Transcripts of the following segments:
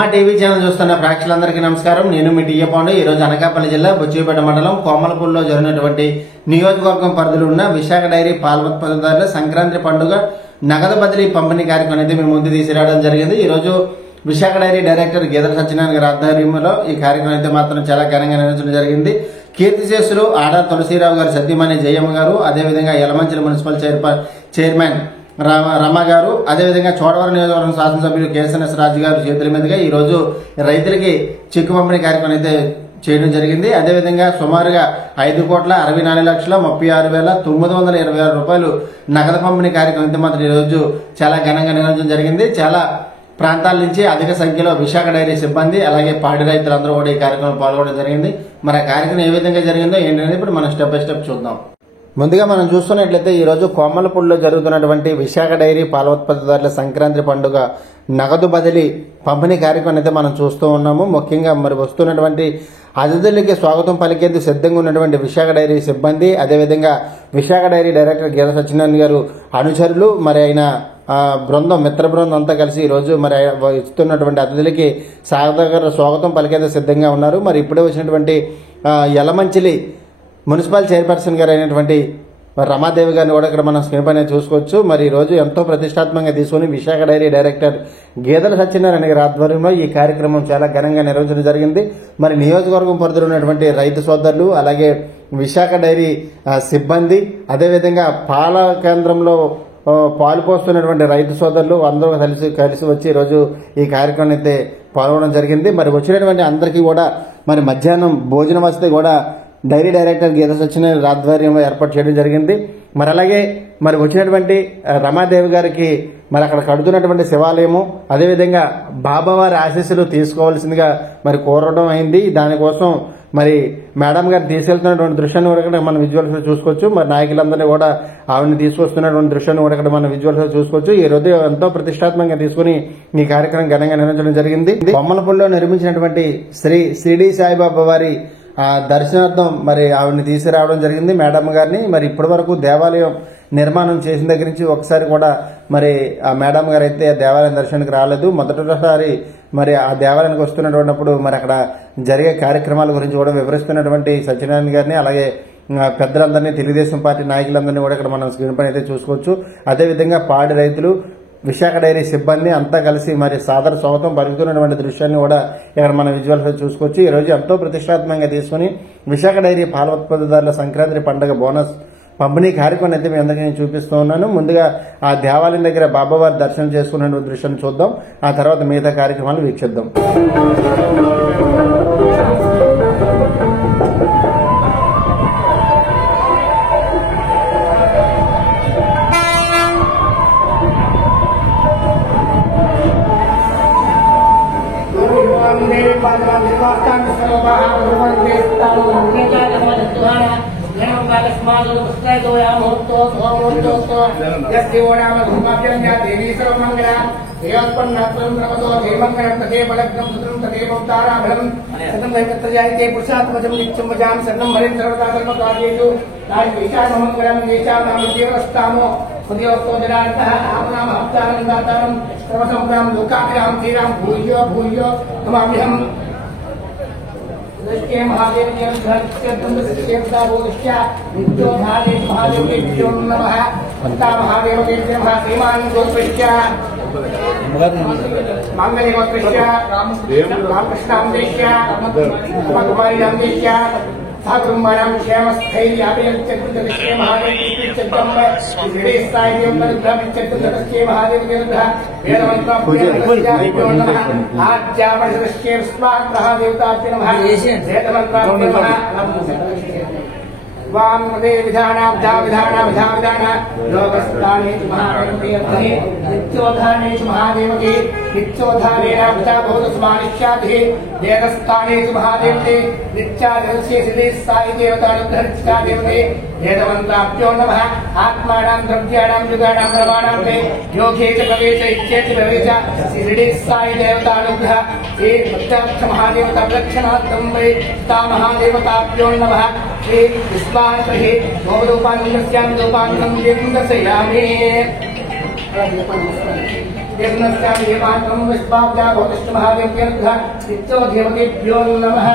అమ్మ TV channel చూస్తున్న ప్రేక్షకులందరికీ నమస్కారం. నేను మీ టీఏ పాండు. ఈ రోజు అనకాపల్లి జిల్లా బుచ్చిపేట మండలం కోమలపూడిలో జరిగినటువంటి నియోజకవర్గం పరిధిలో ఉన్న విశాఖ డైరీ పాల ఉత్పత్తిదారుల సంక్రాంతి పండుగ నగదు బదిలీ పంపిణీ కార్యక్రమం అయితే మేము ముందు తీసుకురావడం జరిగింది. ఈ రోజు విశాఖ డైరీ డైరెక్టర్ గీదల సత్యనారాయణ గారి ఆధ్వర్యంలో ఈ కార్యక్రమం అయితే మాత్రం చాలా ఘనంగా నిర్వహించడం జరిగింది. కీర్తిశేషులు ఆడ తులసీరావు గారు, సత్యమణి జయమ్మ గారు, అదేవిధంగా యలమంచిలి మున్సిపల్ చైర్మన్ రమ గారు, అదేవిధంగా చోడవరం నియోజకవర్గం శాసనసభ్యులు కేఎస్ఎన్ఎస్ రాజు గారు చేతుల మీదుగా ఈ రోజు రైతులకి చెక్కు పంపిణీ కార్యక్రమం అయితే చేయడం జరిగింది. అదేవిధంగా సుమారుగా 5,64,36,926 రూపాయలు నగదు పంపిణీ కార్యక్రమం అయితే మాత్రం ఈ రోజు చాలా ఘనంగా నిర్వహించడం జరిగింది. చాలా ప్రాంతాల నుంచి అధిక సంఖ్యలో విశాఖ డైరీ సిబ్బంది అలాగే పాడి రైతులందరూ కూడా ఈ కార్యక్రమంలో పాల్గొనడం జరిగింది. మరి ఆ కార్యక్రమం ఏ విధంగా జరిగిందో ఏంటనేది ఇప్పుడు మనం స్టెప్ బై స్టెప్ చూద్దాం. ముందుగా మనం చూస్తున్నట్లయితే ఈ రోజు కోమలపూడిలో జరుగుతున్నటువంటి విశాఖ డైరీ పాల ఉత్పత్తిదారుల సంక్రాంతి పండుగ నగదు బదిలీ పంపిణీ కార్యక్రమం అయితే మనం చూస్తూ ఉన్నాము. ముఖ్యంగా మరి వస్తున్నటువంటి అతిథులకి స్వాగతం పలికేందుకు సిద్ధంగా ఉన్నటువంటి విశాఖ డైరీ సిబ్బంది, అదేవిధంగా విశాఖ డైరీ డైరెక్టర్ గీదల సత్యనారాయణ గారు అనుచరులు, మరి ఆయన బృందం, మిత్ర బృందం అంతా కలిసి ఈ రోజు మరి ఇస్తున్నటువంటి అతిథులకి స్వాగతం పలికేందుకు సిద్ధంగా ఉన్నారు. మరి ఇప్పుడే వచ్చినటువంటి యలమంచిలి మున్సిపల్ చైర్పర్సన్ గారు అయినటువంటి రమాదేవి గారిని కూడా ఇక్కడ మనం స్క్రీన్ పైన చూసుకోవచ్చు. మరి ఈ రోజు ఎంతో ప్రతిష్టాత్మకంగా తీసుకుని విశాఖ డైరీ డైరెక్టర్ గీదల సత్యనారాయణ గారి ఆధ్వర్యంలో ఈ కార్యక్రమం చాలా ఘనంగా నిర్వహించడం జరిగింది. మరి నియోజకవర్గం పరిధిలో ఉన్నటువంటి రైతు సోదరులు, అలాగే విశాఖ డైరీ సిబ్బంది, అదేవిధంగా పాల కేంద్రంలో పాలు పోస్తున్నటువంటి రైతు సోదరులు అందరూ కలిసి వచ్చి ఈరోజు ఈ కార్యక్రమం అయితే పాల్గొనడం జరిగింది. మరి వచ్చినటువంటి అందరికీ కూడా మరి మధ్యాహ్నం భోజన వసతి కూడా డైరీ డైరెక్టర్ గీదల సత్యనారాయణ ఆధ్వర్యంలో ఏర్పాటు చేయడం జరిగింది. మరి అలాగే మరి వచ్చినటువంటి రమాదేవి గారికి మరి అక్కడ కడుతున్నటువంటి శివాలయము, అదేవిధంగా బాబావారి ఆశీస్సులు తీసుకోవాల్సిందిగా మరి కోరడం అయింది. దానికోసం మరి మేడం గారు తీసుకెళ్తున్నటువంటి దృశ్యాన్ని కూడా ఇక్కడ మనం విజువల్స్ లో చూసుకోవచ్చు. మరి నాయకులందరినీ కూడా ఆవిడని తీసుకొస్తున్నటువంటి దృశ్యాన్ని కూడా ఇక్కడ మనం విజువల్స్ లో చూసుకోవచ్చు. ఈ రోజు ఎంతో ప్రతిష్టాత్మకంగా తీసుకుని ఈ కార్యక్రమం ఘనంగా నిర్వహించడం జరిగింది. బొమ్మలపూడిలో నిర్మించినటువంటి శ్రీ షిరిడి సాయిబాబా వారి దర్శనార్థం మరి ఆవిడని తీసుకురావడం జరిగింది, మేడం గారిని. మరి ఇప్పటి వరకు దేవాలయం నిర్మాణం చేసిన దగ్గర నుంచి ఒకసారి కూడా మరి ఆ మేడం గారు అయితే దేవాలయం దర్శనానికి రాలేదు. మొదటిసారి మరి ఆ దేవాలయానికి వస్తున్నప్పుడు మరి అక్కడ జరిగే కార్యక్రమాల గురించి కూడా వివరిస్తున్నటువంటి సత్యనారాయణ గారిని, అలాగే పెద్దలందరినీ, తెలుగుదేశం పార్టీ నాయకులందరినీ కూడా ఇక్కడ మనం స్క్రీన్ పైన అయితే చూసుకోవచ్చు. అదేవిధంగా పాడి రైతులు, విశాఖ డైరీ సిబ్బంది అంతా కలిసి మరి సాదర స్వాగతం పలుకుతున్నటువంటి దృశ్యాన్ని కూడా ఇక్కడ మనం విజువల్స్ చూసుకోవచ్చు. ఈ రోజు ఎంతో ప్రతిష్టాత్మకంగా తీసుకుని విశాఖ డైరీ పాల ఉత్పత్తిదారుల సంక్రాంతి పండుగ బోనస్ పంపిణీ కార్యక్రమం అయితే మీ అందరికీ నేను చూపిస్తూ ఉన్నాను. ముందుగా ఆ దేవాలయం దగ్గర బాబావారి దర్శనం చేసుకున్నటువంటి దృశ్యాన్ని చూద్దాం, ఆ తర్వాత మిగతా కార్యక్రమాలు వీక్షిద్దాం. సాకుమారం క్షేమస్థైర్య అభియచ్చే वामदे विधानाब्धा लोकस्थानेषु महागणपति नित्योधानेषु महादेवके नित्योधानेनाब्धा भूतस्मानिष्याभिः देवस्थानेषु महादेवते नित्यादर्शे सिद्धे साई देवतानुद्धरिष्ठा देवते वेदमन्त्राभ्यो नमः आत्मानां द्रव्याणां युगानां प्रमाणां ते योगे च प्रवेश इत्येति प्रवेश सिद्धे साई देवतानुग्रह हे प्रत्यक्ष महादेवता प्रदक्षिणार्थं वै ता महादेवताभ्यो नमः हे विश्वासहे भवदोपानन्दस्यां दोपानं दर्शयामि यज्ञस्यामि हेमान्तम् विश्वाब्जा भवतिष्ठ महादेव्यर्घः नित्यो देवतेभ्यो नमः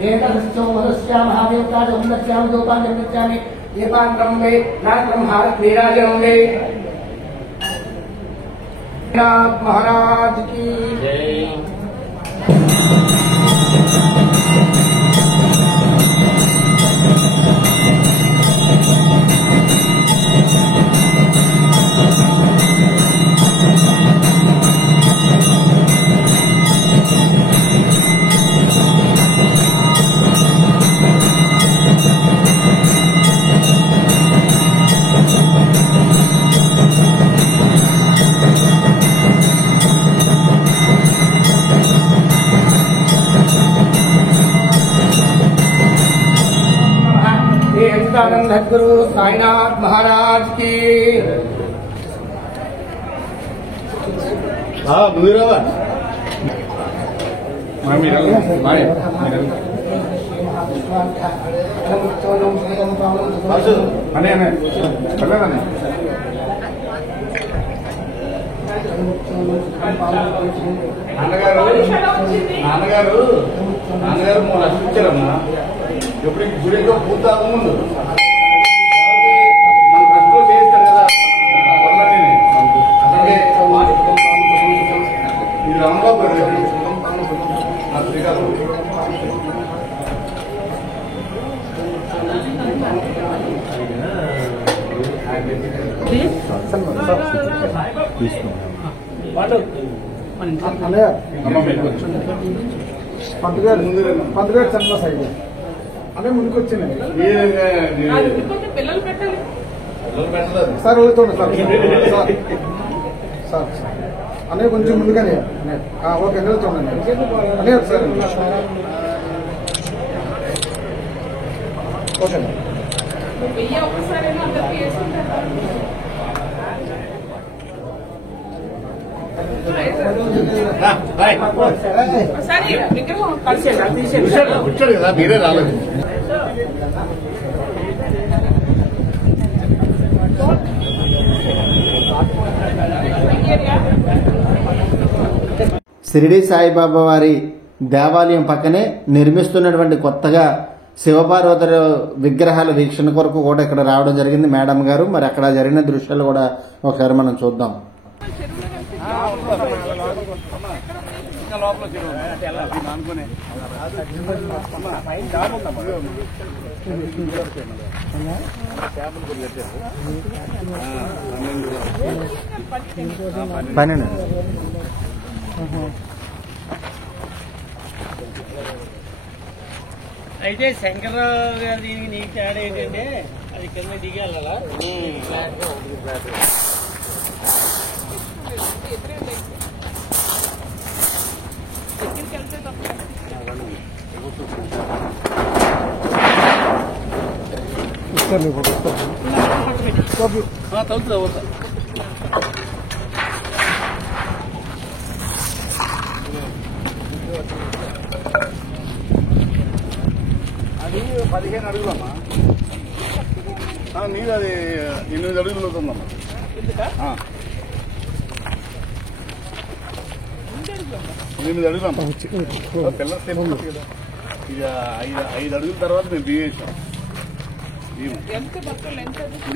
वेदस्यो मधुस्या महादेवताजमुन्दस्यामि दोपाञ्चमुन्दस्यामि दीपान्तम् वे नात्रम् हारक्रीराजनम् वे महाराज की जय। सद्गुरु साईनाथ महाराज की నాన్నగారు 3 లక్షలు ఇచ్చారమ్మా. ఎప్పుడు గుడిలో పూర్తి ముందు పంతుగారు చంద్ర సైడ్ అదే ముందుకు వచ్చినాయి సార్ వెళ్తుండే సార్ సార్ అనే కొంచెం ముందుగానే ఓకే వెళ్తుండండి అనే ఒకసారి ఓకే కూర్చోడు కదా మీరే రాలేదు. షిరిడి సాయిబాబా వారి దేవాలయం పక్కనే నిర్మిస్తున్నటువంటి కొత్తగా శివపార్వతుల విగ్రహాల వీక్షణ కొరకు కూడా ఇక్కడ రావడం జరిగింది మేడం గారు. మరి అక్కడ జరిగిన దృశ్యాలు కూడా ఒకసారి మనం చూద్దాం. పని అయితే శంకర్రావు గారు దీనికి నీకు తేడా ఏంటంటే అది కింద దిగాల తలుపుతా అది 15 అడుగులమ్మా. నీది అది 8 అడుగులు అవుతుందమ్మా. 8 అడుగులమ్మా. పిల్లలు తెలుసు కదా. ఇది 5 అడుగుల తర్వాత మేము బియ్యేసాం.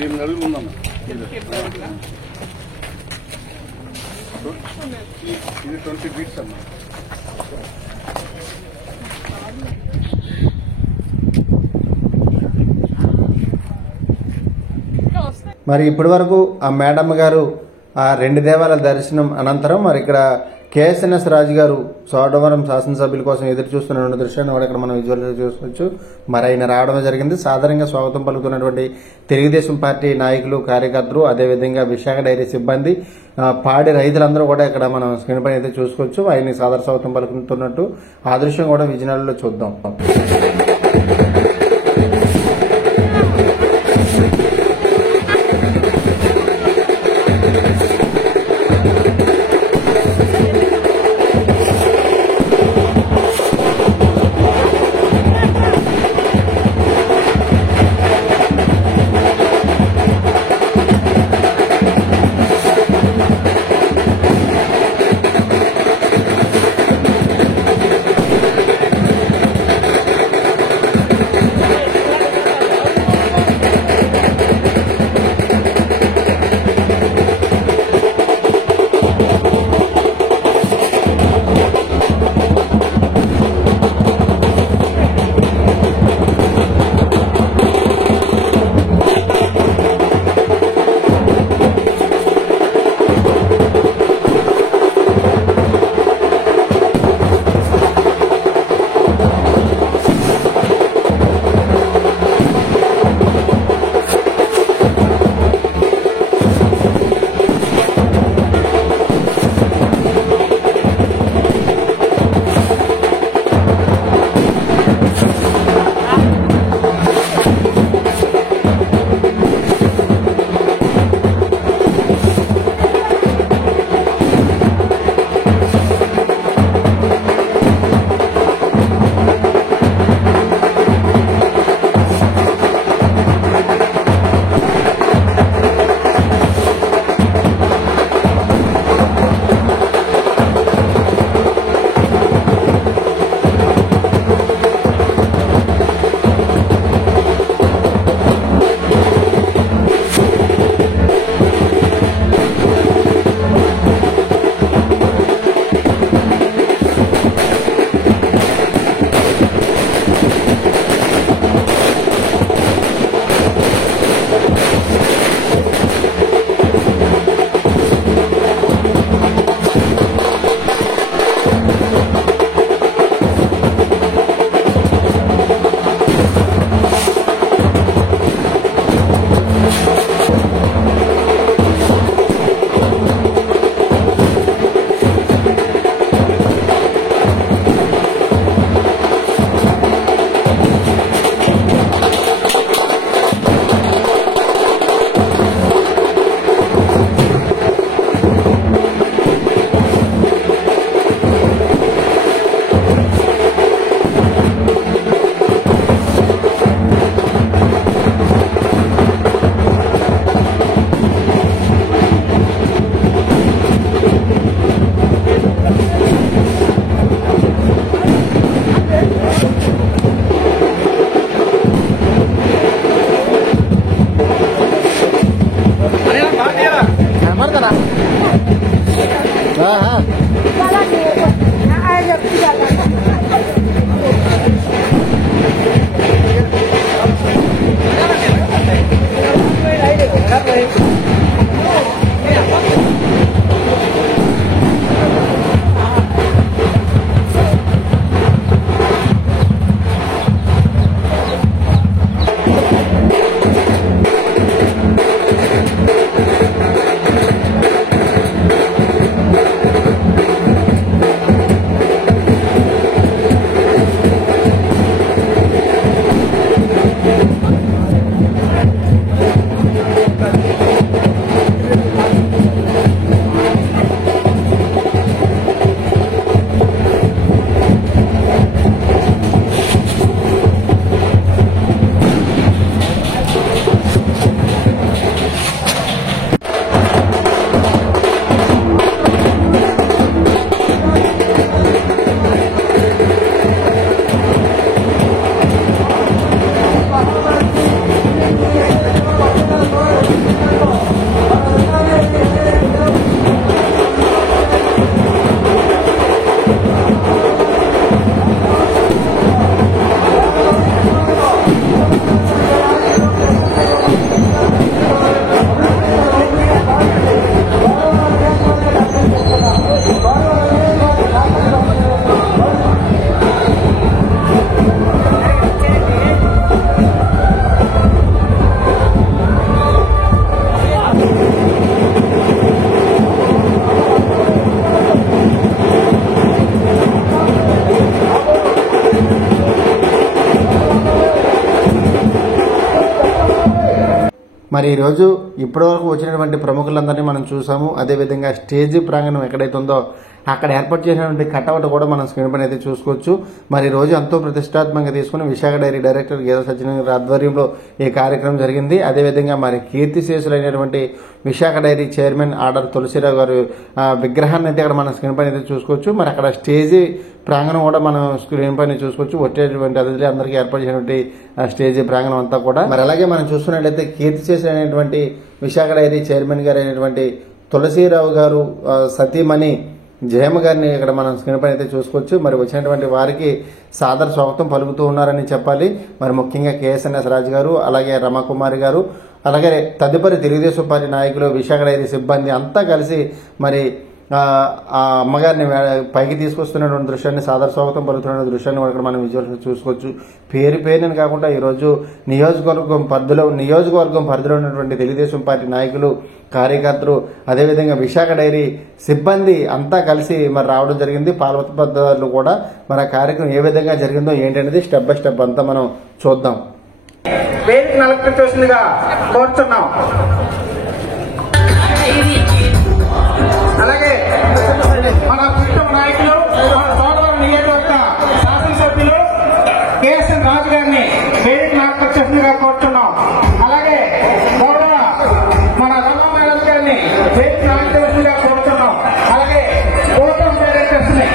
8 అడుగులు ఉందమ్మా. ఇది 20 ఫీట్స్ అమ్మా. మరి ఇప్పటి వరకు ఆ మేడం గారు ఆ 2 దేవాలయాల దర్శనం అనంతరం మరి ఇక్కడ కేఎస్ఎన్ఎస్ రాజు గారు చోడవరం శాసనసభ్యుల కోసం ఎదురు చూస్తున్న దృశ్యాన్ని కూడా ఇక్కడ మనం విజువల్ చూసుకోవచ్చు. మరి ఆయన రావడం జరిగింది. సాధారణంగా స్వాగతం పలుకుతున్నటువంటి తెలుగుదేశం పార్టీ నాయకులు, కార్యకర్తలు, అదేవిధంగా విశాఖ డైరీ సిబ్బంది, పాడి రైతులందరూ కూడా ఇక్కడ మనం స్క్రీన్ పైన అయితే చూసుకోవచ్చు. ఆయన్ని సాదర స్వాగతం పలుకుతున్నట్టు ఆ దృశ్యం కూడా విజయనగరంలో చూద్దాం. మరి ఈరోజు ఇప్పటివరకు వచ్చినటువంటి ప్రముఖులందరినీ మనం చూసాము. అదేవిధంగా స్టేజ్ ప్రాంగణం ఎక్కడైతే ఉందో అక్కడ ఏర్పాటు చేసినటువంటి కటౌట్ కూడా మనం స్క్రీన్ పైన అయితే చూసుకోవచ్చు. మరి ఈ రోజు ఎంతో ప్రతిష్టాత్మకంగా తీసుకుని విశాఖ డైరీ డైరెక్టర్ గీతా సత్యనారాయణ గారి ఆధ్వర్యంలో ఈ కార్యక్రమం జరిగింది. అదేవిధంగా మరి కీర్తిశేషులైనటువంటి విశాఖ డైరీ చైర్మన్ ఆర్డర్ తులసిరావు గారు విగ్రహాన్ని అయితే అక్కడ మనం స్క్రీన్ పైన అయితే చూసుకోవచ్చు. మరి అక్కడ స్టేజీ ప్రాంగణం కూడా మనం స్క్రీన్ పైన చూసుకోవచ్చు. వచ్చేటువంటి అతిథులు అందరికీ ఏర్పాటు చేసినటువంటి స్టేజీ ప్రాంగణం అంతా కూడా. మరి అలాగే మనం చూసుకున్నట్లయితే కీర్తిశేషులైనటువంటి విశాఖ డైరీ చైర్మన్ గారు అయినటువంటి తులసిరావు గారు సతీమణి జయమ్మ గారిని ఇక్కడ మనం స్క్రీన్ పైన అయితే చూసుకోవచ్చు. మరి వచ్చినటువంటి వారికి సాదర స్వాగతం పలుకుతూ ఉన్నారని చెప్పాలి. మరి ముఖ్యంగా కేఎస్ఎన్ఎస్ రాజు గారు, అలాగే రమాకుమారి గారు, అలాగే తదుపరి తెలుగుదేశం పార్టీ నాయకులు, విశాఖ డైరీ సిబ్బంది అంతా కలిసి మరి ఆ అమ్మగారిని పైకి తీసుకొస్తున్నటువంటి దృశ్యాన్ని, సాదర స్వాగతం పలుకుతున్న దృశ్యాన్ని ఇక్కడ మనం విజువల్స్ చూసుకోవచ్చు. పేరుని కాకుండా ఈరోజు నియోజకవర్గం పరిధిలో ఉన్నటువంటి తెలుగుదేశం పార్టీ నాయకులు, కార్యకర్తలు, అదేవిధంగా విశాఖ డైరీ సిబ్బంది అంతా కలిసి మరి రావడం జరిగింది. పాల ఉత్పత్తిదారులు కూడా మరి ఆ కార్యక్రమం ఏ విధంగా జరిగిందో ఏంటనేది స్టెప్ బై స్టెప్ అంతా మనం చూద్దాం. వేదికను అలంకరించవలసిందిగా కోరుతున్నాం. అలాగే మన కుటుంబ నాయకులు, మన సోదరుల నియోజకవర్గ శాసనసభ్యులు కేఎస్ఎన్ రాజు గారిని వేదికను అలంకరించవలసిందిగా కోరుతున్నాం. అలాగే గౌరవ మన రమా మేడం గారిని వేదికను అలంకరించవలసిందిగా కోరుతున్నాం. అలాగే ప్రోగ్రామ్ డైరెక్టర్స్ ని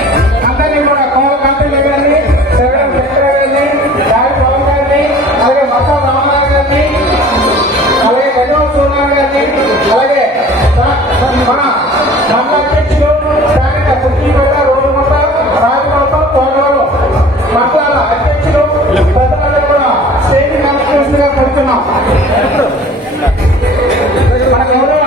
అందరినీ కూడా కోల కాంతయ్య గారిని, శరణ చక్ర గారిని, దారి పవన్ గారిని, అలాగే మసా రామారావు గారిని, అలాగే గజవాల్ సూర్యనారాయణ గారిని, అలాగే మన మండల అధ్యక్షులు స్థానిక పుట్టిపేట, రోడ్డుమంట, రాజమండ్రి, కోనవరం మండలాల అధ్యక్షులు పెద్దలందరూ కూడా స్టేజ్ కాన్ఫరెన్స్గా పెడుతున్నాం. మన గౌరవ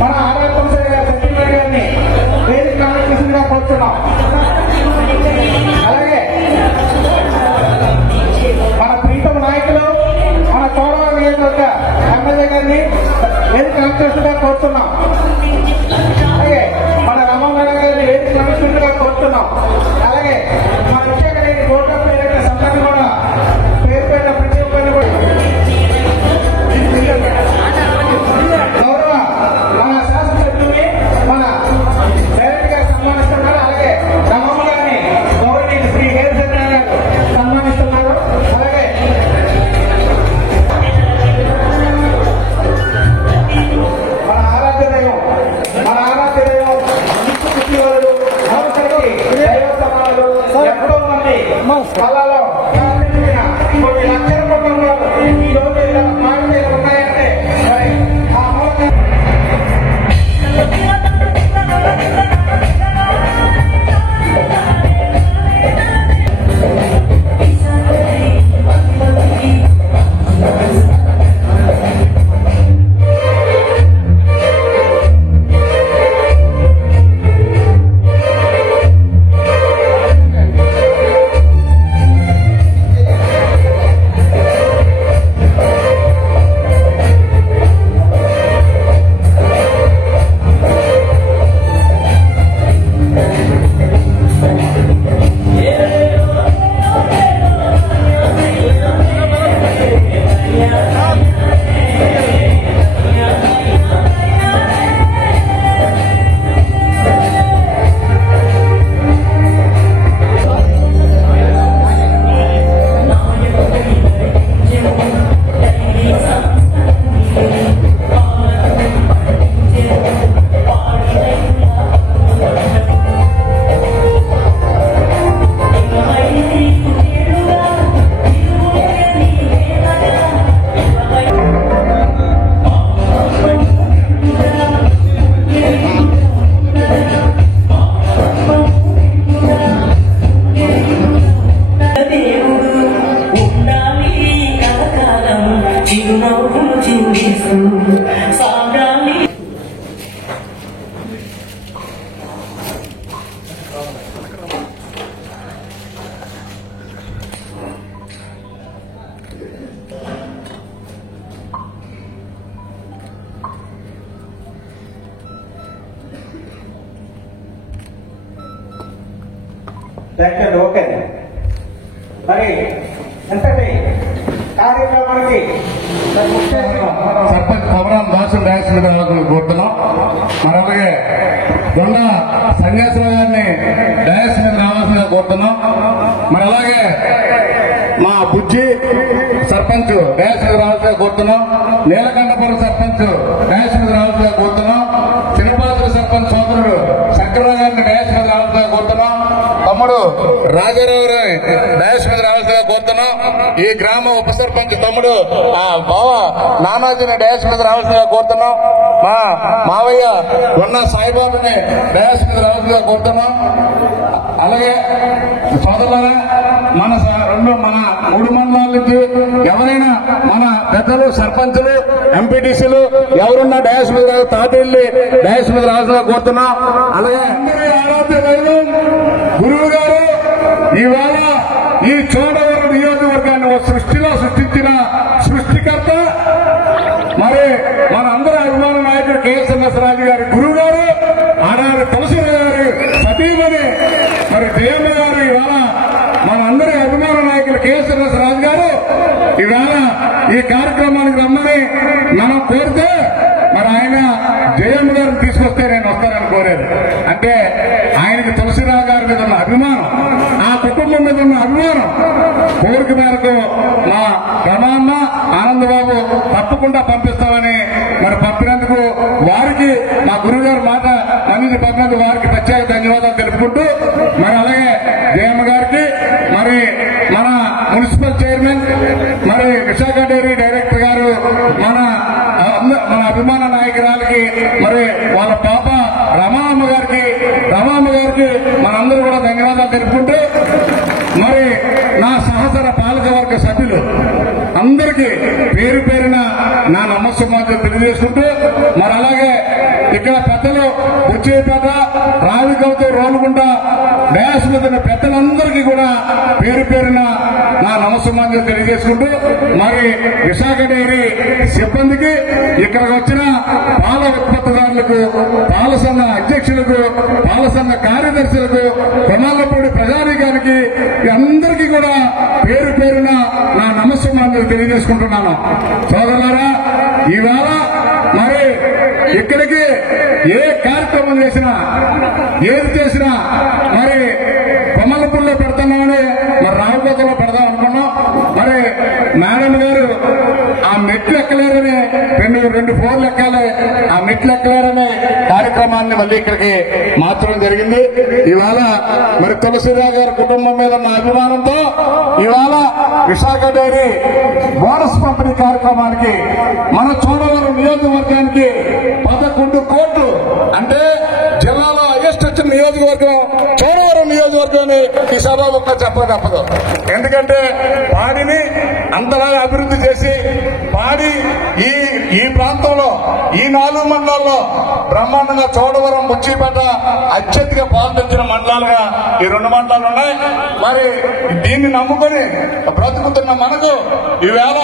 మన ఆదాయ కమిషనర్ గారు సత్యనారాయణ గారిని వేదిక కాన్ఫరెన్స్గా కోరుతున్నాం. అలాగే మన ప్రీతం నాయకులు, మన కోరవ నియోజకవర్గ ఎమ్మెల్యే గారిని వేదిక కాన్ఫరెన్స్గా కోరుతున్నాం. అలాగే మన రమా మేడం గారిని వేదిక కాన్ఫరెన్స్గా కోరుతున్నాం. అలాగే మన Visakha dairy board of directors అందరినీ కూడా పేరు పెట్టిన ప్రతి ఒక్కరిని కూడా గౌరవ మన శాసనసభ్యుల్ని మన డైరెక్టర్ గారు సన్మానిస్తున్నారు. అలాగే రమమ్మ గారిని గౌరవనీయులు శ్రీ హేమచంద్ర గారు సన్మానిస్తున్నారు. అలాగే మన ఆరాధ్య దైవం నిత్యవాళ్ళు మనుషులకి దైవ సమానులు ఎంతో మంది కళలో కొన్ని లక్షల కుటుంబాలు ఈ రోజు ఇలా మాట మీద ఉన్నాయంటే మరి ఆ మూలంగా ఓకే మరి కార్యక్రమానికి సర్పంచ్ కొమరాం దాసు డ్యాన్స్ మీద కోరుతున్నాం. మరి అలాగే దొండ సన్యాసరావు గారిని డ్యాన్స్ మీద రావాల్సిందిగా కోరుతున్నాం. మరి అలాగే మా బుజ్జి సర్పంచ్ డ్యాన్స్ మీద రావాల్సిందిగా కోరుతున్నాం. నీలకంఠపురం సర్పంచ్ డ్యాన్స్ మీద రావాల్సిందిగా కోరుతున్నాం. తిరుపతి సర్పంచ్ సోదరుడు శంకరరావు గారిని డ్యాన్స్ మీద రావాల్సిందిగా కోరుతున్నాం. తమ్ముడు రాజారావు డ్యాన్స్ మీద రావాల్సిందిగా కోరుతున్నాం. ఈ గ్రామ ఉప సర్పంచ్ తమ్ముడు బావ నానాజీని డ్యాన్స్ మీద రావాల్సిందిగా కోరుతున్నాం. మా మావయ్య ఉన్న సాయిబాబుని డ్యాన్స్ మీద రావాల్సిందిగా కోరుతున్నాం. అలాగే సోదరులారా మన మూడు మండలాల నుంచి ఎవరైనా మన పెద్దలు సర్పంచులు ఎంపీటీసీలు ఎవరున్నా డ్యాన్స్ మీద తాతెళ్ళి డ్యాన్స్ మీద రావాల్సిందిగా కోరుతున్నాం. అలాగే ఆరాధ్య దైవం గురువు గారు ఇవాళ ఈ చోడవరం నియోజకవర్గాన్ని సృష్టిలో సృష్టించిన సృష్టికర్త మరి మన అందరి అభిమాన నాయకుడు కేఎస్ఎన్ఎస్ రాజు గారి గురువు గారు ఆర్ఆర్ తులసిరావు గారు సతీమణి మరి జయమ్మ గారు ఇవాళ మన అందరి అభిమాన నాయకులు కేఎస్ఎన్ఎస్ రాజు గారు ఇవాళ ఈ కార్యక్రమానికి రమ్మని మనం కోరితే మరి ఆయన జయమ్మ గారిని తీసుకొస్తే నేను వస్తానని కోరారు. అంటే ఆయనకి తులసిరావు గారి మీద ఉన్న అభిమానం, ఆ కుటుంబం మీద ఉన్న అభిమానం కోరిక మేరకు మా రమణమ్మ ఆనందబాబు తప్పకుండా పంపిస్తామని మరి పంపినందుకు వారికి మా గురువుగారు మాట మనిషి పంపినందుకు వారికి ప్రత్యేక ధన్యవాదాలు తెలుపుకుంటూ మరి అలాగే జయమ్మ గారికి మరి మన మున్సిపల్ చైర్మన్ మరి విశాఖ డైరీ డైరెక్టర్ గారు మన అభిమాన నాయకురాలకి మరి వాళ్ళ పాప రమామ్మ గారికి మనందరూ కూడా ధన్యవాదాలు తెలుపుకుంటూ మరి నా సహచర పాలకవర్గ సభ్యులు అందరికీ పేరు పేరున నా నమస్సుమార్గం తెలియజేసుకుంటూ మరి అలాగే ఇక్కడ పెద్దలు బుచ్చేపేట రావికవతో రోలుగుంట డ్యాస్ మీద పెద్దలందరికీ కూడా పేరు పేరున నా నమస్సుమార్గం తెలియజేసుకుంటూ మరి విశాఖ డైరీ సిబ్బందికి ఇక్కడికి వచ్చిన పాల ఉత్పత్తిదారులకు, పాల సంఘ అధ్యక్షులకు, పాల సంఘ కార్యదర్శులకు, కొమర్లపూడి ప్రజానీకానికి అందరికీ కూడా పేరు పేరున నా నమస్సుమార్గం తెలియజేసుకుంటున్నాను. సోదరులారా ఇవాళ మరి ఇక్కడికి ఏ కార్యక్రమం చేసినా ఏది చేసినా మరి కొమర్లపూడిలో పెడతామని మరి రావుకోతలో పెడదాం అనుకున్నాం. మరి మేడం గారు ఆ మెట్లు ఎక్కలేరని రెండు ఫోన్లు ఎక్కాలి, ఆ మెట్లు ఎక్కలేరనే కార్యక్రమాన్ని మళ్ళీ ఇక్కడికి మార్చడం జరిగింది. ఇవాళ మరి తులసిరావు గారి కుటుంబం మీద ఉన్న అభిమానంతో ఇవాళ విశాఖ డైరీ బోనస్ పంపిణీ కార్యక్రమానికి మన చోడవరం నియోజకవర్గానికి 11 కోట్లు అంటే జిల్లాలో హైయెస్ట్ వచ్చిన నియోజకవర్గం చోడవరం నియోజకవర్గాన్ని ఈ సభాముఖంగా చెప్పక తప్పదు. ఎందుకంటే పాడిని అంతలాగా అభివృద్ధి చేసి పాడి ఈ ప్రాంతంలో ఈ 4 మండలాల్లో బ్రహ్మాండంగా చోడవరం బుచ్చిపేట అత్యధిక పాలు తెచ్చిన మండలాలుగా ఈ 2 మండలాలు ఉన్నాయి. మరి దీన్ని నమ్ముకొని బ్రతుకుతున్న మనకు ఈవేళ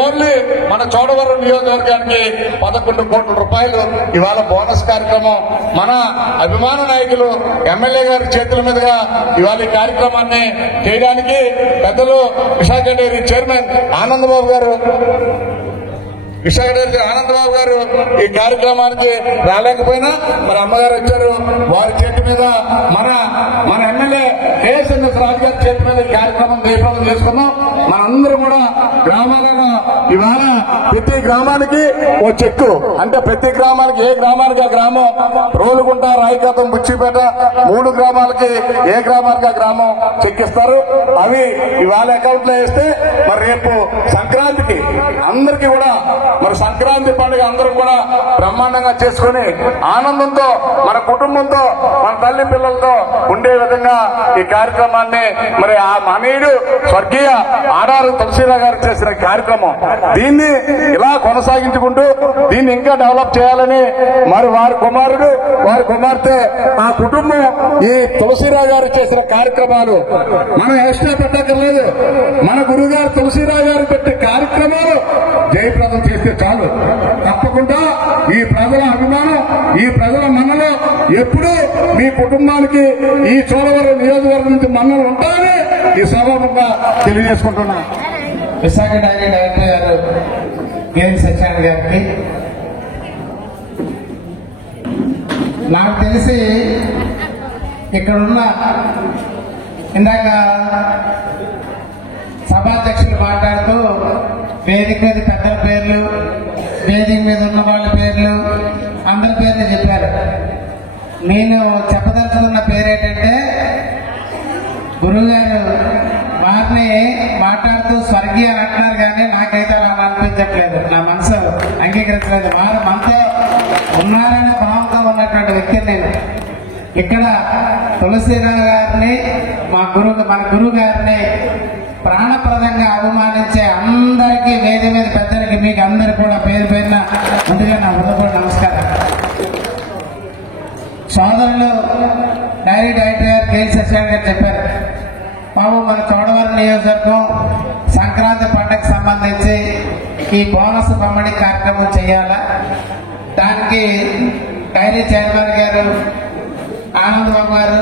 ఓన్లీ మన చోడవరం నియోజకవర్గానికి 11 కోట్ల రూపాయలు ఇవాళ బోనస్ కార్యక్రమం మన అభిమాన నాయకులు ఎమ్మెల్యే గారి చేతుల మీదుగా ఇవాళ ఈ కార్యక్రమాన్ని చేయడానికి పెద్దలు విశాఖ డైరీ చైర్మన్ ఆనందబాబు గారు ఈ కార్యక్రమానికి రాలేకపోయినా మరి అమ్మగారు వచ్చారు. వారి చేతి మీద మన ఎమ్మెల్యే కేఎస్ఎన్ఎస్ రాజు గారి చేతి మీద ఈ కార్యక్రమం జయప్రదం చేసుకున్నాం. మనందరూ కూడా గ్రామాలలో ఇవాళ ప్రతి గ్రామానికి ఓ చెక్కు, అంటే ప్రతి గ్రామానికి ఏ గ్రామానికి ఆ గ్రామం, రోలుగుంట, రాయకతం, బుచ్చిపేట 3 గ్రామాలకి ఏ గ్రామానికి ఆ గ్రామం చెక్కిస్తారు. అవి ఇవాళ అకౌంట్ లో వేస్తే మరి రేపు సంక్రాంతికి అందరికీ కూడా మరి సంక్రాంతి పండుగ అందరూ కూడా బ్రహ్మాండంగా చేసుకుని ఆనందంతో మన కుటుంబంతో మన తల్లి పిల్లలతో ఉండే విధంగా ఈ కార్యక్రమాన్ని మరి ఆ మహనీయుడు స్వర్గీయ ఆర్ఆర్ తులసిరావు గారు చేసిన కార్యక్రమం దీన్ని ఇలా కొనసాగించుకుంటూ దీన్ని ఇంకా డెవలప్ చేయాలని మరి వారి కుమారుడు వారి కుమార్తె ఆ కుటుంబం ఈ తులసిరావు గారు చేసిన కార్యక్రమాలు మనం ఎక్స్ట్రా పెట్టక్కర్లేదు. మన గురువు గారు తులసిరావు గారు పెట్టే కార్యక్రమాలు జయప్రదం చేస్తే చాలు. తప్పకుండా ఈ ప్రజల అభిమానం, ఈ ప్రజల మన్నలు ఎప్పుడూ మీ కుటుంబానికి ఈ చోడవరం నియోజకవర్గం నుంచి మన్నలు ఉంటాయని ఈ సభాముఖంగా తెలియజేసుకుంటున్నా. విశాఖ డైరీ డైరెక్టర్ గారు గేమ్ సత్యనారాయణ గారికి, నాకు తెలిసి ఇక్కడున్న ఇందాక సభాధ్యక్షులు మాట్లాడుతూ వేదిక మీద పెద్దల పేర్లు, వేదిక మీద ఉన్న వాళ్ళ పేర్లు, అందరి పేర్లు చెప్పారు. నేను చెప్పదలుచుకున్న పేరేంటంటే, గురువుగారు వారిని మాట్లాడుతూ స్వర్గీయ అని అంటున్నారు కానీ నాకైతే అలా అనిపించట్లేదు, నా మనసు అంగీకరించలేదు. వారు మనతో ఉన్నారనే భావంతో ఉన్నటువంటి వ్యక్తి నేను. ఇక్కడ తులసిరావు గారిని మన గురువు గారిని ప్రాణప్రదంగా అభిమానించే అందరికీ, వేది మీద పెద్దలకి, మీకు అందరు కూడా పేరు పేరున ముందుగా నా హృదయపూర్వక నమస్కారం. సోదరులు డైరీ డైరెక్టర్ గారు కేఎల్ సత్యనారాయణ గారు చెప్పారు, బాబు మన చోడవరం నియోజకవర్గం సంక్రాంతి పండుగకు సంబంధించి ఈ బోనస్ పంపిణీ కార్యక్రమం చేయాలా, దానికి డైరీ చైర్మన్ గారు ఆనంద్ బాబు గారు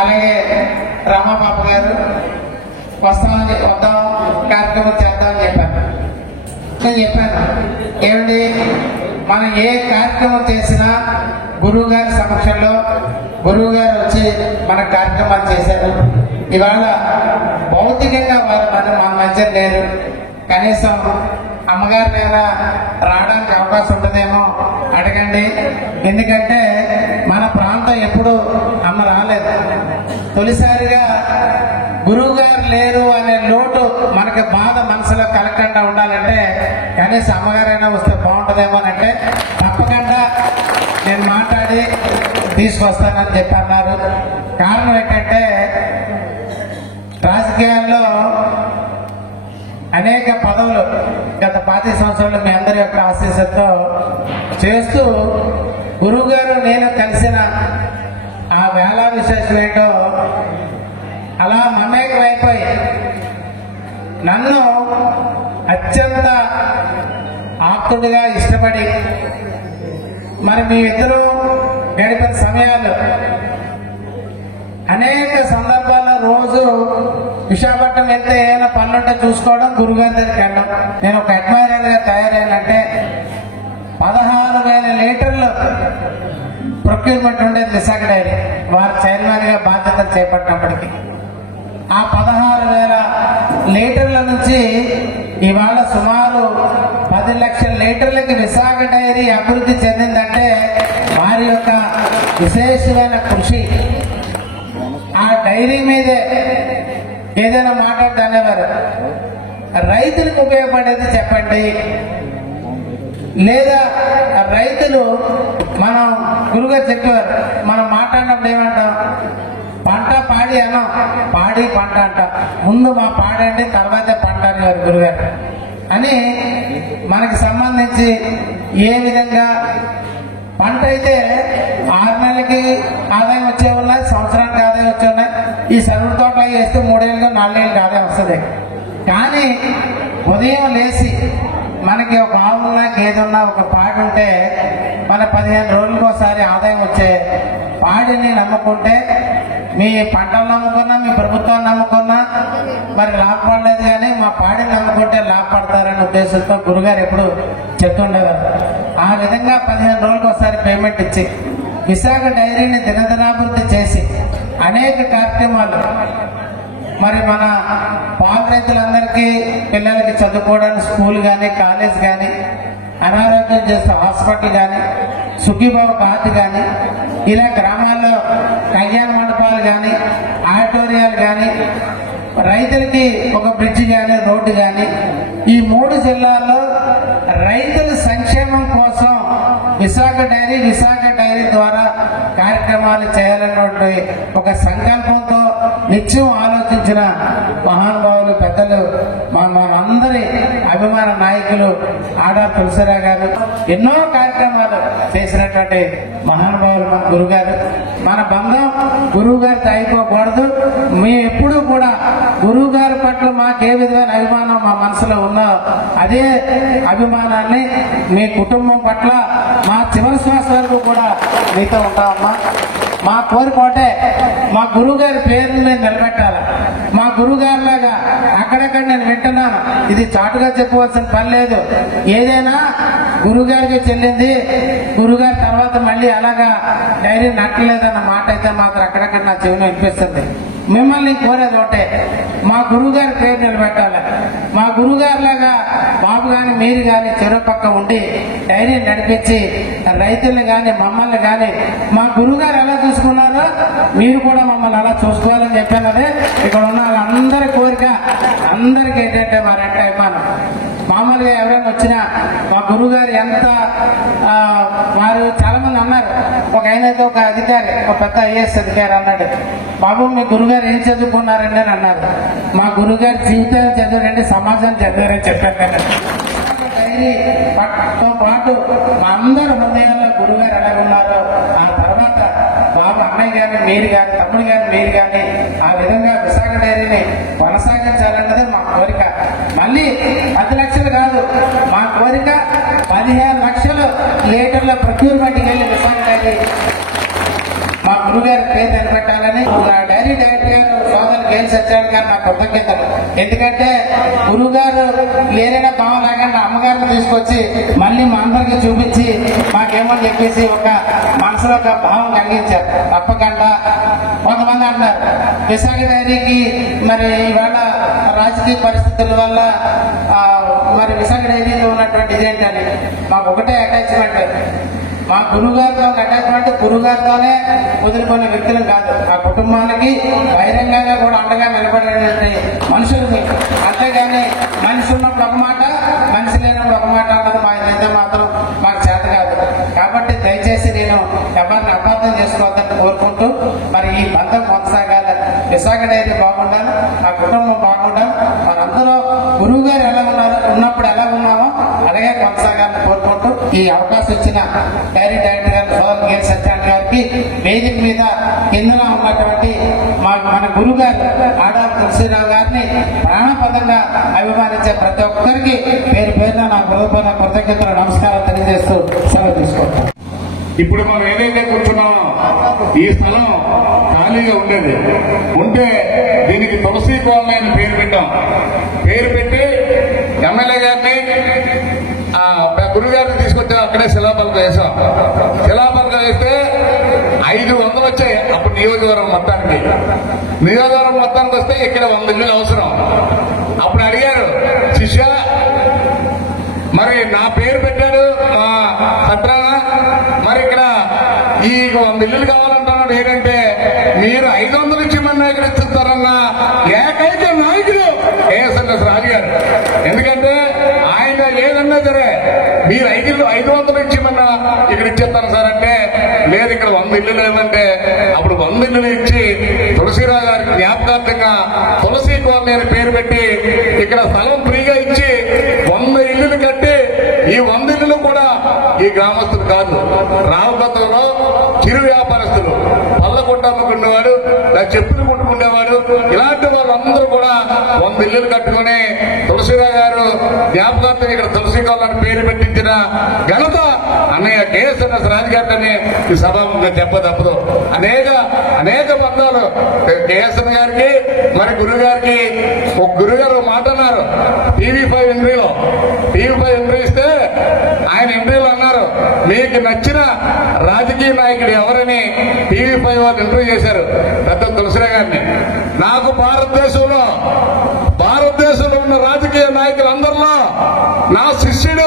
అలాగే రామాబాబు గారు వద్దాం కార్యక్రమం చేద్దామని చెప్పాను. నేను చెప్పాను, ఏమిటి మనం ఏ కార్యక్రమం చేసినా గురువు గారి సమక్షంలో గురువు గారు వచ్చి మన కార్యక్రమాలు చేశారు. ఇవాళ భౌతికంగా వారు మన మధ్య లేరు, కనీసం అమ్మగారినైనా రావడానికి అవకాశం ఉంటుందేమో అడగండి. ఎందుకంటే మన ప్రాంతం ఎప్పుడు అమ్మ రాలేదు. తొలిసారిగా గురువు గారు లేరు అనే లోటు మనకి బాధ మనసులో కలగకుండా ఉండాలంటే కనీసం అమ్మగారైనా వస్తే బాగుంటుందేమో అంటే తప్పకుండా నేను మాట్లాడి తీసుకొస్తానని చెప్పి అన్నారు. కారణం ఏంటంటే రాజకీయాల్లో అనేక పదవులు గత 25 సంవత్సరాలు మీ అందరి యొక్క ఆశీస్సులతో చేస్తూ గురువు గారు నేను కలిసిన ఆ వేళ విశేషం ఏంటో అలా మమేకమైపోయి నన్ను అత్యంత ఆప్తుడిగా ఇష్టపడి మరి మీ ఇద్దరు గడిపిన సమయాలు అనేక సందర్భాల్లో రోజు విశాఖపట్నం వెళ్తే ఏమైనా పనులుంటే చూసుకోవడం, గురుగారి దగ్గరికి వెళ్ళడం. నేను ఒక అడ్మైరర్ గా తయారైనంటే 16,000 లీటర్లు ప్రొక్యూర్మెంట్ ఉండేది విశాఖ డైరీ వారు చైర్మన్ గా బాధ్యతలు చేపట్టినప్పటికీ. ఆ 16,000 లీటర్ల నుంచి ఇవాళ సుమారు 10 లక్షల లీటర్లకి విశాఖ డైరీ అభివృద్ధి చెందిందంటే వారి యొక్క విశేషమైన కృషి. ఆ డైరీ మీదే ఏదైనా మాట్లాడనేవారు, రైతులకు ఉపయోగపడేది చెప్పండి, లేదా రైతులు మనం గురుగారు చెప్పేవారు, మనం మాట్లాడినప్పుడు ఏమంటాం, పంట పాడి అనం, పాడి పంట అంట, ముందు మా పాడండి తర్వాతే పంట అనేవారు గురుగారు. అని మనకి సంబంధించి ఏ విధంగా పంట అయితే 6 నెలలకి ఆదాయం వచ్చే ఉన్నాయి, సంవత్సరానికి ఆదాయం వచ్చే ఉన్నాయి. ఈ సరుడు తోటలో వేస్తే 3 ఏళ్ళకి 4 ఏళ్ళకి ఆదాయం వస్తుంది. కానీ ఉదయం లేచి మనకి ఒక ఆవు ఉన్నా గేదె ఉన్నా ఒక పాడి ఉంటే మన 15 రోజులకు ఒకసారి ఆదాయం వచ్చే పాడిని నమ్ముకుంటే, మీ పంటలు నమ్ముకున్నా మీ ప్రభుత్వాన్ని నమ్ముకున్నా మరి లాభపడలేదు, కానీ మా పాడిని నమ్ముకుంటే లాభపడతారనే ఉద్దేశంతో గురుగారు ఎప్పుడు చెప్తుండేవారు. ఆ విధంగా 15 రోజులకు ఒకసారి పేమెంట్ ఇచ్చి విశాఖ డైరీని దినదినాభివృద్ధి చేసి అనేక కార్యక్రమాలు, మరి మన పాల రైతులందరికీ పిల్లలకి చదువుకోవడానికి స్కూల్ కానీ కాలేజ్ కానీ, అనారోగ్యం చేస్తే హాస్పిటల్ కానీ, సుఖీభావ కార్డు కానీ, ఇలా గ్రామాల్లో కళ్యాణ మండపాలు కానీ, ఆడిటోరియాలు కానీ, రైతులకి ఒక బ్రిడ్జ్ కానీ, రోడ్డు కానీ, ఈ 3 జిల్లాల్లో రైతుల సంక్షేమం కోసం విశాఖ డైరీ ద్వారా కార్యక్రమాలు చేయాలన్నటువంటి ఒక సంకల్పంతో నిత్యం ఆలోచించిన మహానుభావులు పెద్దలు మనందరి అభిమాన నాయకులు ఆడా తులసిరావు గారు ఎన్నో కార్యక్రమాలు చేసినటువంటి మహానుభావులు మన గురుగారు. మన బంధం గురువు గారితో అయిపోకూడదు. మేము ఎప్పుడూ కూడా గురువు గారి పట్ల మాకు ఏ విధమైన అభిమానం మా మనసులో ఉన్నో అదే అభిమానాన్ని మీ కుటుంబం పట్ల మా చివరి శ్వాస వరకు కూడా మీతో ఉంటామమ్మా. మా కోరిక ఒకటే, మా గురువు గారి పేరుని నేను నిలబెట్టాలి. మా గురువు గారిలాగా అక్కడక్కడ నేను వింటున్నాను, ఇది చాటుగా చెప్పవలసిన పని లేదు. ఏదైనా గురుగారికి చెల్లింది, గురుగారి తర్వాత మళ్ళీ అలాగా డైరీ నట్టలేదన్న మాట అయితే మాత్రం అక్కడక్కడ నా చెవిని వినిపిస్తుంది. మిమ్మల్ని కోరేది ఒకటే, మా గురువు గారి పేరు నిలబెట్టాలి. మా గురువు గారిలాగా బాబు గాని మీరు గాని చెరువు పక్క ఉండి డైరీ నడిపించి రైతుల్ని గాని మమ్మల్ని గాని మా గురువు గారు ఎలా చూసుకున్నారో మీరు కూడా మమ్మల్ని అలా చూసుకోవాలని చెప్పానదే ఇక్కడ ఉన్న వాళ్ళందరి కోరిక. అందరికి ఏంటంటే మరంటే అభిమానం. మామూలుగా ఎవరైనా వచ్చినా మా గురువు గారు ఎంత వారు చాలా మంది అన్నారు. ఒక ఆయనైతే ఒక అధికారి, ఒక పెద్ద ఐఏఎస్ అధికారి అన్నాడు, బాబు మీ గురుగారు ఏం చదువుకున్నారండి అని అన్నారు. మా గురుగారు జీవితాన్ని చదివారండి, సమాజాన్ని చదివారని చెప్పారు. డైరీతో పాటు మా అందరి హృదయాల్లో గురుగారు ఎలా ఉన్నారో ఆ తర్వాత బాబు అన్నయ్య గారిని మీరు కానీ తమ్ముడు గారిని మీరు కానీ ఆ విధంగా విశాఖ డైరీని కొనసాగించాలన్నది మా కోరిక. మళ్ళీ 10 లక్షలు కాదు, మా కోరిక 15 లక్షలు లీటర్ల ప్రొక్యూర్మెంట్కి వెళ్ళి విశాఖ డైరీ మా గురుగారి పేరు నిలబెట్టాలని నా డైరీ డైరెక్టర్ గారు సోదరు గేల్ సత్యాన్ని గారు నా కృతజ్ఞతలు. ఎందుకంటే గురువు గారు ఏదైనా భావం లేకుండా అమ్మగారిని తీసుకొచ్చి మళ్ళీ మా అందరికి చూపించి మాకేమని చెప్పేసి ఒక మనసులో ఒక భావం కలిగించారు. తప్పకుండా కొంతమంది అంటారు విశాఖ డైరీకి మరి ఇవాళ రాజకీయ పరిస్థితుల వల్ల మరి విశాఖ డైరీలో ఉన్నటువంటి ఇదేంటని మాకు ఒకటే అటాచ్మెంట్. మా గురుగారితో అటాచ్మెంట్ గురుగారితోనే కుదిరిపోయిన వ్యక్తులు కాదు, ఆ కుటుంబానికి బహిరంగంగా కూడా అండగా నిలబడేటువంటి మనుషులు. అంతేగాని మనిషి ఉన్నప్పుడు ఒక మాట, మనిషి లేనప్పుడు ఒక మాట అన్నది మా అయితే మాత్రం మాకు చేత కాదు. కాబట్టి దయచేసి నేను ఎవరిని అపార్థం చేసుకోవద్దని కోరుకుంటూ మరి ఈ బంధం కొనసాగాలి. విశాఖ డైరీ బాగుండాలి, ఆ కుటుంబం బాగుండాలి. మనందరూ గురువు గారు ఎలా ఉన్నారు, ఉన్నప్పుడు ఎలా ఉన్నామో అలాగే కొనసాగాలని కోరుకుంటూ ఈ అవకాశం ఇచ్చిన డైరీ డైరెక్టర్ గారు సోదరు గేల్ సత్యాన్ని గారికి, వేదిక మీద కిందన ఉన్నటువంటి మన గురువు గారు ఆడారి తులసిరావు గారిని ప్రాణపదంగా అభిమానించే ప్రతి ఒక్కరికి పేరు పేరున నా హృదయపూర్వక కృతజ్ఞతలు నమస్కారం తెలియజేస్తూ సెలవు తీసుకుంటాం. ఇప్పుడు మనం ఏదైతే కూర్చున్నామో ఈ స్థలం ఖాళీగా ఉండేది, ఉంటే దీనికి తులసి కాలనీ అని పేరు పెట్టాం. పేరు పెట్టి ఎమ్మెల్యే గారిని గురుగారిని తీసుకొచ్చాం. అక్కడే శిలాపలక వేసాం. శిలాపలక వేస్తే 500 వచ్చాయి అప్పుడు నియోజకవర్గం మొత్తానికి. నియోజకవర్గం మొత్తానికి వస్తే ఇక్కడ 100 ఇల్లులు అవసరం. అప్పుడు అడిగారు, శిష్య మరి నా పేరు పెట్టాడు మా పత్రాన, మరి ఇక్కడ ఈ 100 ఇల్లులు కావాలంటున్నాడు ఏంటంటే మీరు 500 ఇచ్చిమన్నా ఇక్కడ ఇస్తారన్న ఏకైక నాయకుడు ఏఎస్ఎన్ఎస్ రాజు గారు. ఎందుకంటే ఆయన ఏదన్నా సరే మీరు 500 ఇచ్చిమన్నా ఇక్కడ ఇచ్చేస్తాను సార్ అంటే, లేదు ఇక్కడ 100 ఇల్లు లేదంటే అప్పుడు 100 ఇల్లులు ఇచ్చి తులసిరావు గారికి జ్ఞాపకార్థంగా తులసి కాలనీ అని పేరు పెట్టి ఇక్కడ స్థలం ఫ్రీగా ఇచ్చి 100 ఇల్లులు కట్టి ఈ 100 ఇల్లులు కూడా ఈ గ్రామస్తులు కాదు, రామగతంలో చిరు వ్యాపారస్తులు, పళ్ళ కొట్ట అమ్ముకునేవాడు, చెప్పులు కొట్టుకునేవాడు, ఇలాంటి వాళ్ళందరూ కూడా 100 ఇల్లులు కట్టుకుని తులసిరావు గారు జ్ఞాపకార్థం ఇక్కడ తులసి కాలనీ పేరు పెట్టించిన ఘనత అన్నయ్య కేఎస్ఎన్ఎస్ రాజు గారిని ఈ సభాముఖంగా చెప్పదప్పదు. అనేక బంధాలు కేఎస్ఎన్ గారికి మరి గురువు గారికి. ఒక గురుగారు మాట అన్నారు టీవీ5 ఎంట్రీలో. టీవీ5 ఎంట్రీ ఇస్తే ఆయన ఎంట్రీలో అన్నారు, మీకు నచ్చిన రాజకీయ నాయకుడు ఎవరని టీవీ5 వాళ్ళు ఇంటర్వ్యూ చేశారు పెద్ద తులసిరావు గారిని. నాకు భారతదేశంలో ఉన్న రాజకీయ నాయకులందరిలో నా శిష్యుడు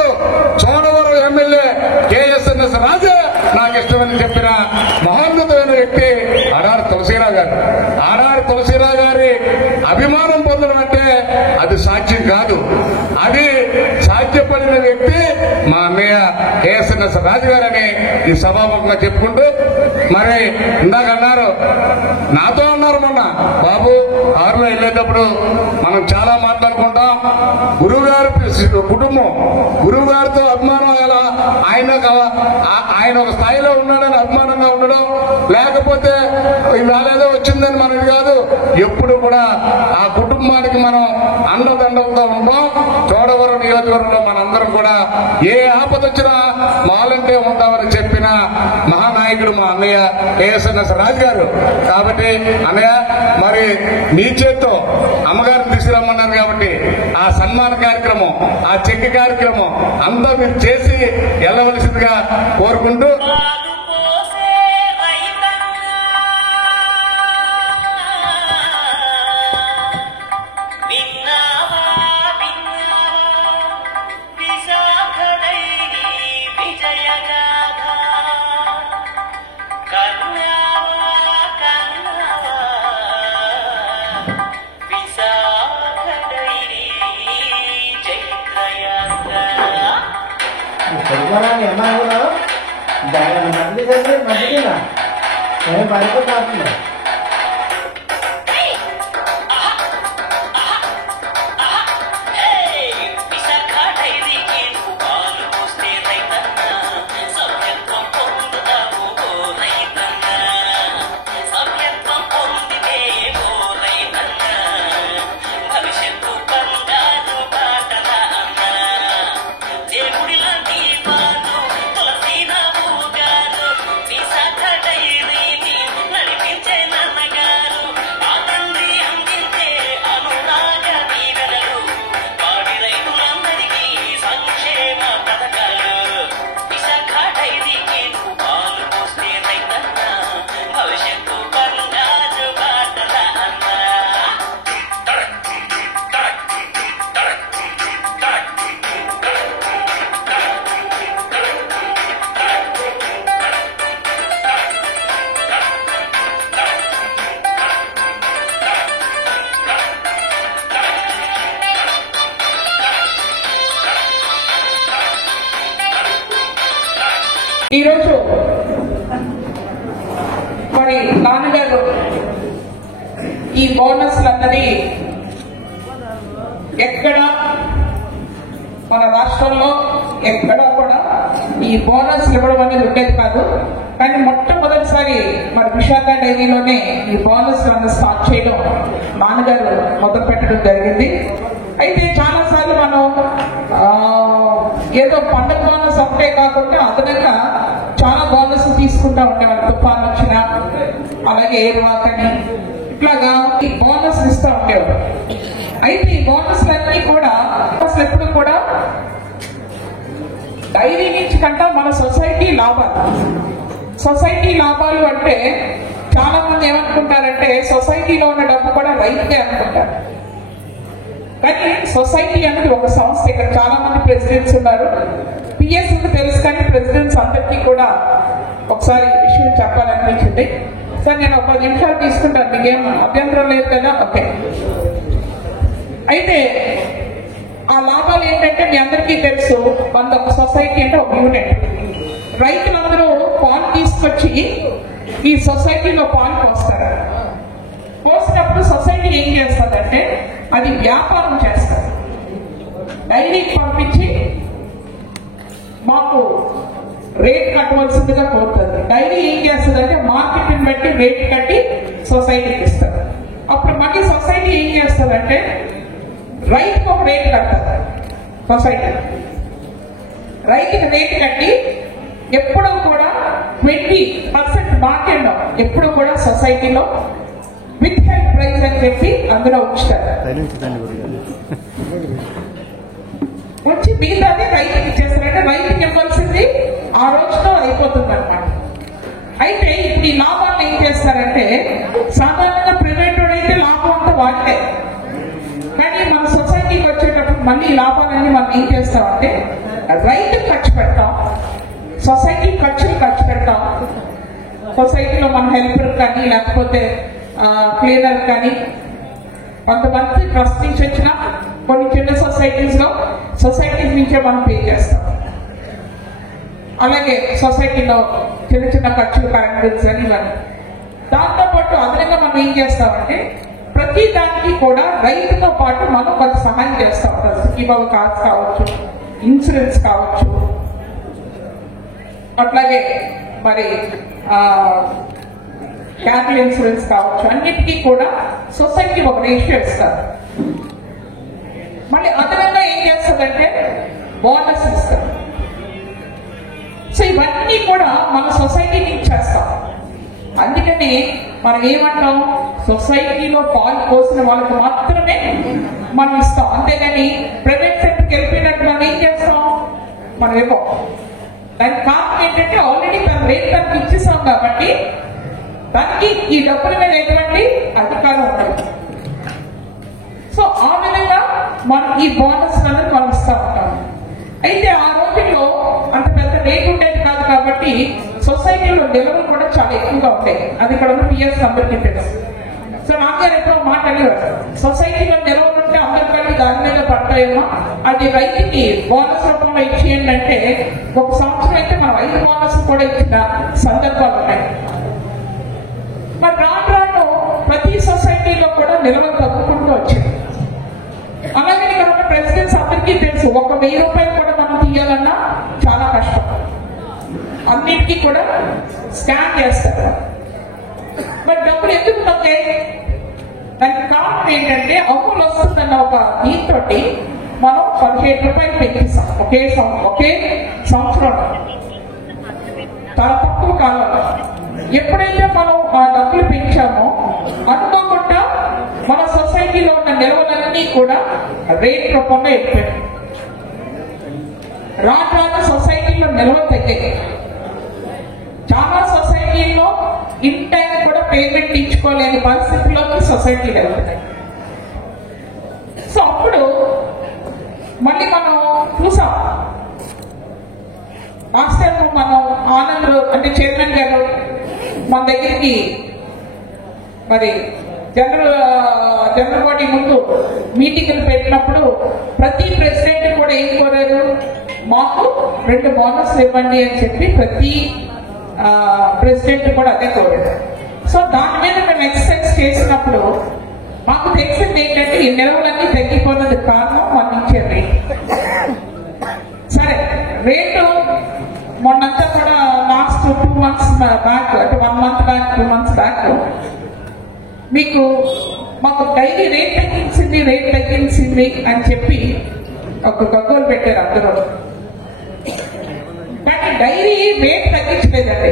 చోడవరం ఎమ్మెల్యే కేఎస్ఎన్ఎస్ రాజే నాకు ఇష్టమని చెప్పిన మహోన్నతమైన వ్యక్తి ఆడారి తులసిరావు గారు. ఆడారి తులసిరావు గారి అభిమానం పొందడం అంటే అది సాధ్యం కాదు. అది సాధ్యపడిన వ్యక్తి మా అన్నయ్య కేఎస్ఎన్ఎస్ రాజు గారని ఈ సభాముఖంగా చెప్పుకుంటూ, మరి ఇందాక అన్నారు, నాతో అన్నారు మొన్న, బాబు కారులో వెళ్ళేటప్పుడు మనం చాలా మాట్లాడుకుంటాం, గురువు గారు కుటుంబం, గురువు గారితో అభిమానం ఎలా, ఆయన ఒక స్థాయిలో ఉన్నాడని అభిమానంగా ఉండడం, లేకపోతే ఇవాళ ఏదో వచ్చిందని మనది కాదు. ఎప్పుడు కూడా ఆ కుటుంబానికి మనం అండదండలతో ఉంటాం. చోడవరం నియోజకవర్గంలో మనందరం కూడా ఏ ఆపద వచ్చినా మాలంటే ఉంటామని చెప్పిన మహానాయకుడు మా అన్నయ్య కేఎస్ఎన్ఎస్ రాజు గారు. కాబట్టి అన్నయ్య, మరి మీ చేత్తో అమ్మగారిని తీసుకురమ్మన్నారు కాబట్టి ఆ సన్మాన కార్యక్రమం, ఆ చెక్ కార్యక్రమం అంతా మీరు చేసి వెళ్ళవలసిందిగా కోరుకుంటూ మంచిగా పడిపోతుంది. ఈరోజు మరి నాన్నగారు ఈ బోనస్లన్నది ఎక్కడ మన రాష్ట్రంలో ఎక్కడా కూడా ఈ బోనస్ ఇవ్వడం అనేది ఉండేది కాదు. కానీ మొట్టమొదటిసారి మరి విశాఖ డైరీలోనే ఈ బోనస్ స్టార్ట్ చేయడం నాన్నగారు మొదలు పెట్టడం జరిగింది. అయితే చాలా సార్లు మనం ఏదో పండుగ బోనస్ ఒకటే కాకుండా అదనంగా చాలా బోనస్ తీసుకుంటా ఉండేవాళ్ళు. తుఫాన్ వచ్చినా, అలాగే ఏరువాకని, ఇట్లాగా ఈ బోనస్ ఇస్తూ ఉండేవారు. అయితే ఈ బోనస్లన్నీ కూడా అసలు ఎప్పుడు కూడా డైరీ నుంచి కంటే మన సొసైటీ లాభాలు. సొసైటీ లాభాలు అంటే చాలా మంది ఏమనుకుంటారంటే సొసైటీలో ఉన్న డబ్బు కూడా రైతుకే అనుకుంటారు. కానీ సొసైటీ అనేది ఒక సంస్థ. ఇక్కడ చాలా మంది ప్రెసిడెంట్స్ ఉన్నారు. పిఎస్ తెలుసు, కానీ ప్రెసిడెంట్స్ అందరికీ కూడా ఒకసారి విషయం చెప్పాలనిపించింది. సార్ నేను ఒక 10 నిమిషాలు తీసుకుంటాను, మీకేం అభ్యంతరం లేదు కదా? ఓకే. అయితే ఆ లాభాలు ఏంటంటే మీ అందరికీ తెలుసు, మన ఒక సొసైటీ అంటే ఒక యూనిట్. రైతులందరూ పాలు తీసుకొచ్చి ఈ సొసైటీలో పాలు పోస్తారు. పోసినప్పుడు సొసైటీ ఏం చేస్తుందంటే అది వ్యాపారం చేస్తారు. డైరీకి పంపించి మాకు రేట్ కట్టవలసిందిగా కోరుతుంది. డైరీ ఏం చేస్తుందంటే మార్కెట్ని బట్టి రేట్ కట్టి సొసైటీకి ఇస్తారు. అప్పుడు మళ్ళీ సొసైటీ ఏం చేస్తుందంటే రైతుకు ఒక రేట్ కడతారు. సొసైటీ రైతుకి రేట్ కట్టి ఎప్పుడూ కూడా 20% మార్కెట్లో ఎప్పుడు కూడా సొసైటీలో విత్ హెల్ప్ ప్రైస్ అని చెప్పి అందులో ఉంచుతారు. వచ్చి మిగతాది రైతుకి ఇచ్చేస్తారంటే రైతుకి ఇవ్వాల్సింది ఆ రోజుతో అయిపోతుంది అనమాట. అయితే ఇప్పుడు ఈ లాభాలను ఏం చేస్తారంటే సాధారణంగా ప్రైవేట్ అయితే లాభం అంతా వాడితే, కానీ మన సొసైటీకి వచ్చేటప్పుడు మళ్ళీ ఈ లాభాలన్నీ మనం ఏం చేస్తామంటే రైతుకి ఖర్చు పెడతాం, సొసైటీ ఖర్చు పెడతాం. సొసైటీలో మన హెల్పర్ కానీ లేకపోతే క్లీనర్ కానీ కొంతమంది ట్రస్ట్ నుంచి వచ్చిన కొన్ని చిన్న సొసైటీస్ నుంచే మనం పే చేస్తాం. అలాగే సొసైటీలో చిన్న చిన్న ఖర్చులు, కరెంట్ బిల్స్ అని ఇవన్నీ. దాంతోపాటు అదనంగా మనం ఏం చేస్తామంటే ప్రతి దానికి కూడా రైతుతో పాటు మనం కొంత సహాయం చేస్తూ ఉంటాం. స్కీమ్ కార్డ్స్ కావచ్చు, ఇన్సూరెన్స్ కావచ్చు, అట్లాగే మరి క్యాపిటల్ ఇన్సూరెన్స్ కావచ్చు, అన్నిటికీ కూడా సొసైటీ ఒక రేషియో ఇస్తారు. మళ్ళీ అదనంగా ఏం చేస్తుందంటే బోనస్ ఇస్తారు. సో ఇవన్నీ కూడా మన సొసైటీ నుంచి చేస్తాం. అందుకని మనం ఏమంటాం, సొసైటీలో పాలు పోసిన వాళ్ళకి మాత్రమే మనం ఇస్తాం. అంతేగాని ప్రైవేట్ సెక్టర్కి వెళ్ళిపోయినట్టు మనం ఏం చేస్తాం, మనం ఇవ్వం. దానికి కారణం ఏంటంటే ఆల్రెడీ తన రేట్ తనకి ఇచ్చేసాం కాబట్టి దానికి ఈ డబ్బుల మీద ఎటువంటి అధికారం ఉండదు. సో ఆ విధంగా మనం ఈ బోనస్ అనేది మనం ఇస్తా ఉంటాం. అయితే ఆ రోజుల్లో అంత పెద్ద రేట్ ఉండేది కాదు కాబట్టి సొసైటీలో నిల్వలు కూడా చాలా ఎక్కువగా ఉంటాయి. అది ఇక్కడ ఉన్న పిఎస్ అందరికీ తెలుసు. సో నాన్నగారు ఎప్పుడో మాట అనేవారు, సొసైటీలో నిల్వలు ఉంటే అందరికీ దాని మీద పడతాయేమో, అది రైతుకి బోనస్ రూపంలో ఇచ్చేయండి అంటే ఒక సంవత్సరం అయితే మనం 5 బోనస్ కూడా ఇచ్చిన సందర్భాలు ఉన్నాయి. మరి రాను రాను ప్రతి సొసైటీలో కూడా నిల్వలు తగ్గుకుంటూ వచ్చింది. అలాగే ఇక్కడ ఉన్న ప్రెసిడెంట్స్ అందరికీ తెలుసు, 1,000 రూపాయలు కూడా మనం తీయాలన్నా చాలా కష్టం. అన్నిటికీ కూడా స్కాన్ చేస్తారు. మరి డబ్బులు ఎందుకు తగ్గాయి? దానికి కారణం ఏంటంటే అమూల్ వస్తుందన్న ఒక దీంతోటి మనం 17 రూపాయలు పెంచేస్తాం ఒకే సంవత్సరంలో, చాలా తక్కువ కాలంలో. ఎప్పుడైతే మనం ఆ డబ్బులు పెంచామో అనుకోకుండా మన సొసైటీలో ఉన్న నిల్వలన్నీ కూడా రేట్ రూపంలో ఎక్కువ రాను సొసైటీలో నిల్వ తగ్గాయి. చాలా సొసైటీలో ఇన్ టైం కూడా పేమెంట్ ఇచ్చుకోలేని పరిస్థితుల్లోకి సొసైటీలు వెళ్తున్నాయి. సో అప్పుడు మళ్ళీ మనం చూసాం, లాస్ట్ టైం మనం ఆనంద్ అంటే చైర్మన్ గారు మన దగ్గరికి మరి జనరల్ బాడీ ముందు మీటింగ్లు పెట్టినప్పుడు ప్రతి ప్రెసిడెంట్ కూడా ఏం కోరారు, మాకు 2 బోనస్లు ఇవ్వండి అని చెప్పి ప్రతి ప్రెసిడెంట్ కూడా అదే కోరారు. సో దాని మీద మేము ఎక్సర్సైజ్ చేసినప్పుడు మాకు తెలిసింది ఏంటంటే ఈ నిల్వలన్నీ తగ్గిపోయినది కారణం మనం ఇచ్చే రేట్. సరే, రేటు మొన్నంతా కూడా లాస్ట్ 2 months బ్యాక్, అంటే 1 month బ్యాక్ 2 months బ్యాక్ మీకు మాకు డైలీ రేట్ తగ్గించింది అని చెప్పి ఒక గగ్గోలు పెట్టారు అందరూ. కానీ డైరీ రేట్ తగ్గించలేదండి.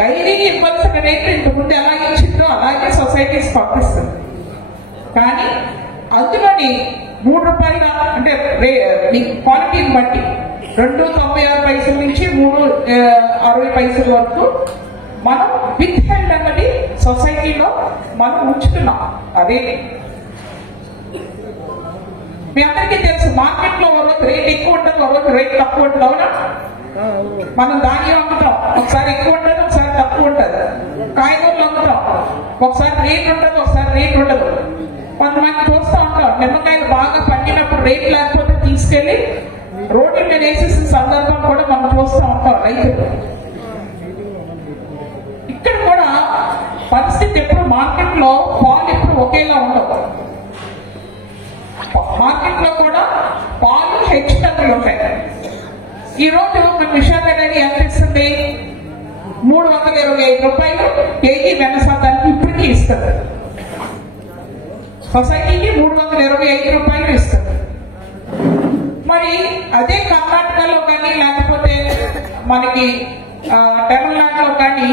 డైరీ ఇవ్వాల్సిన రేట్ ఇంతకుముందు ఎలాగే ఇచ్చిందో అలాగే సొసైటీస్ పంపిస్తుంది. కానీ అందులోని 3 రూపాయల అంటే మీ క్వాలిటీని బట్టి 2.96 నుంచి 3.60 వరకు మనం విత్ హెల్డ్ అన్నది సొసైటీలో మనం ఉంచుతున్నాం. అదే మీ అందరికీ తెలుసు, మార్కెట్ లో ఒక రోజు రేట్ ఎక్కువ ఉంటుంది, ఒక రోజు రేట్ తక్కువ ఉంటుంది. అవునా? మనం ధాన్యం అమ్ముతాం, ఒకసారి ఎక్కువ ఉంటుంది, ఒకసారి తక్కువ ఉంటుంది. కాయగూరలు అమ్ముతాం, ఒకసారి రేట్ ఉంటుంది, ఒకసారి రేట్ ఉండదు. కొంతమంది చూస్తూ ఉంటాం, నిమ్మకాయలు బాగా పండినప్పుడు రేట్ లేకపోతే తీసుకెళ్లి రోడ్ల మీద వేసేసిన సందర్భం కూడా మనం చూస్తూ ఉంటాం రైతులు. ఇక్కడ కూడా పరిస్థితి ఎప్పుడు మార్కెట్ లో పాలు ఎప్పుడు ఒకేలా ఉండవు. మార్కెట్ లో కూడా పాలు హెచ్చుతగ్గులు ఉంటాయి. ఈ రోజు మన విశాఖ డైరీ ఎంత ఇస్తుంది? 325 రూపాయలు కేజీ వెన్న శాతానికి ఇప్పటికీ ఇస్తుంది. సొసైటీకి 325 రూపాయలు ఇస్తుంది. మరి అదే కర్ణాటకలో కానీ లేకపోతే మనకి తమిళనాడులో కానీ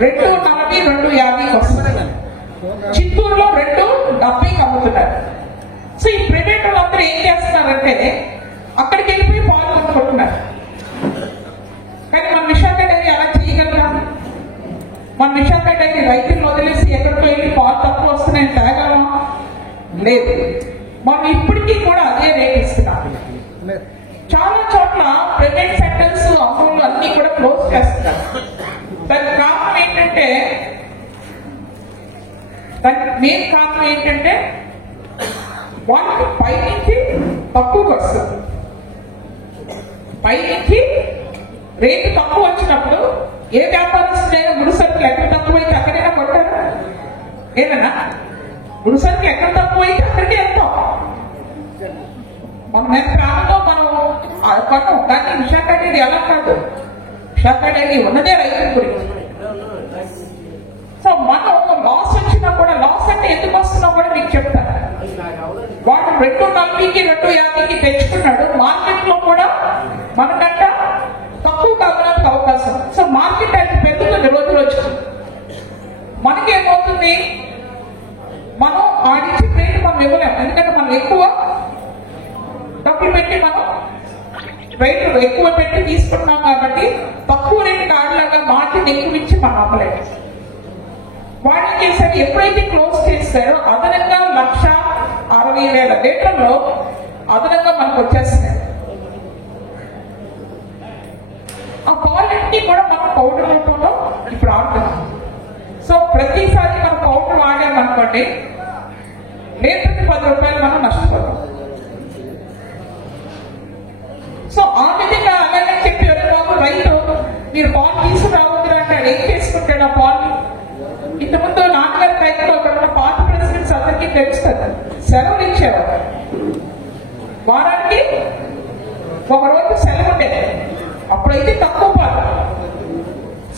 2.40, 2.50 వస్తుంది. చిత్తూరులో 2.70 అమ్ముతున్నారు. సో ఈ ప్రైవేట్ వాళ్ళందరూ ఏం చేస్తున్నారంటే అక్కడికి వెళ్ళిపోయి పాలు కొనుక్కుంటున్నారు. కానీ మన విశాఖ డైరీ అలా చేయగలరా? మన విశాఖ డైరీ రైతులను వదిలేసి ఎక్కడికో వెళ్ళి పాలు తక్కువ వస్తున్నాయని తేగలమా? లేదు. మనం ఇప్పటికీ కూడా అదే రేట్ ఇస్తున్నాం. చాలా చోట్ల ప్రైవేట్ సెక్టర్స్ అమౌంట్ అన్ని కూడా క్లోజ్ చేస్తున్నారు. దానికి కారణం ఏంటంటే మెయిన్ కారణం ఏంటంటే వాళ్ళకి పైనుంచి తక్కువకి వస్తుంది. పైనుంచి రేటు తక్కువ వచ్చినప్పుడు ఏ వ్యాపారస్తులైనా ముడిసరుకులు ఎక్కడ తక్కువైతే అక్కడైనా కొట్టారు. ఏదన్నా ముడిసరుకులు ఎక్కడ తక్కువైతే అక్కడికే వెళ్తాం. మనం ఎంత ప్రాంతంలో మనం కొన్నాం. కానీ విశాఖ డైరీ అలా కాదు. విశాఖ డైరీ ఉన్నదే రైతుల గురించి. తెచ్చుకున్నాడు, మార్కెట్ లో కూడా మనకంట తక్కువ కావడానికి అవకాశం. సో మార్కెట్ అది పెరుగుతుంది రోజు రోజుకు. మనకేమవుతుంది, మనం ఆడించి రేటు మనం ఇవ్వలేము. ఎందుకంటే మనం ఎక్కువ డబ్బులు పెట్టి మనం రేటు ఎక్కువ పెట్టి తీసుకుంటున్నాం కాబట్టి తక్కువ రేటుకి ఆడలాగా మార్కెట్ ఎక్కువ ఇచ్చి మనం అమ్మలేము. వాళ్ళు చేశారు, ఎప్పుడైతే క్లోజ్ చేస్తారో అదనంగా 1,60,000 లీటర్లో అదనంగా మనకు వచ్చేస్తున్నాయి. ఆ పాలన్నీ కూడా మనం పౌడర్ రూపంలో ఇప్పుడు ఆడుతున్నాం. సో ప్రతిసారి మనం పౌడర్ వాడామనుకోండి, లీటర్కి 10 రూపాయలు మనం నష్టపోతాం. సో ఆ విధంగా అలాగే చెప్పి బాబు రైతు మీరు పాలు తీసుకురావద్దు అంటాడు. ఏం చేసుకుంటాడు ఆ పాలు? ఇంతకుముందు నాన్నగారి రైతులు అక్కడ పాత ప్రెసిడెంట్స్ అందరికీ తెలుస్తుంది, సెలవులు ఇచ్చేవారు. వారానికి ఒక రోజు సెలవు ఉండేది. అప్పుడైతే తక్కువ పాలు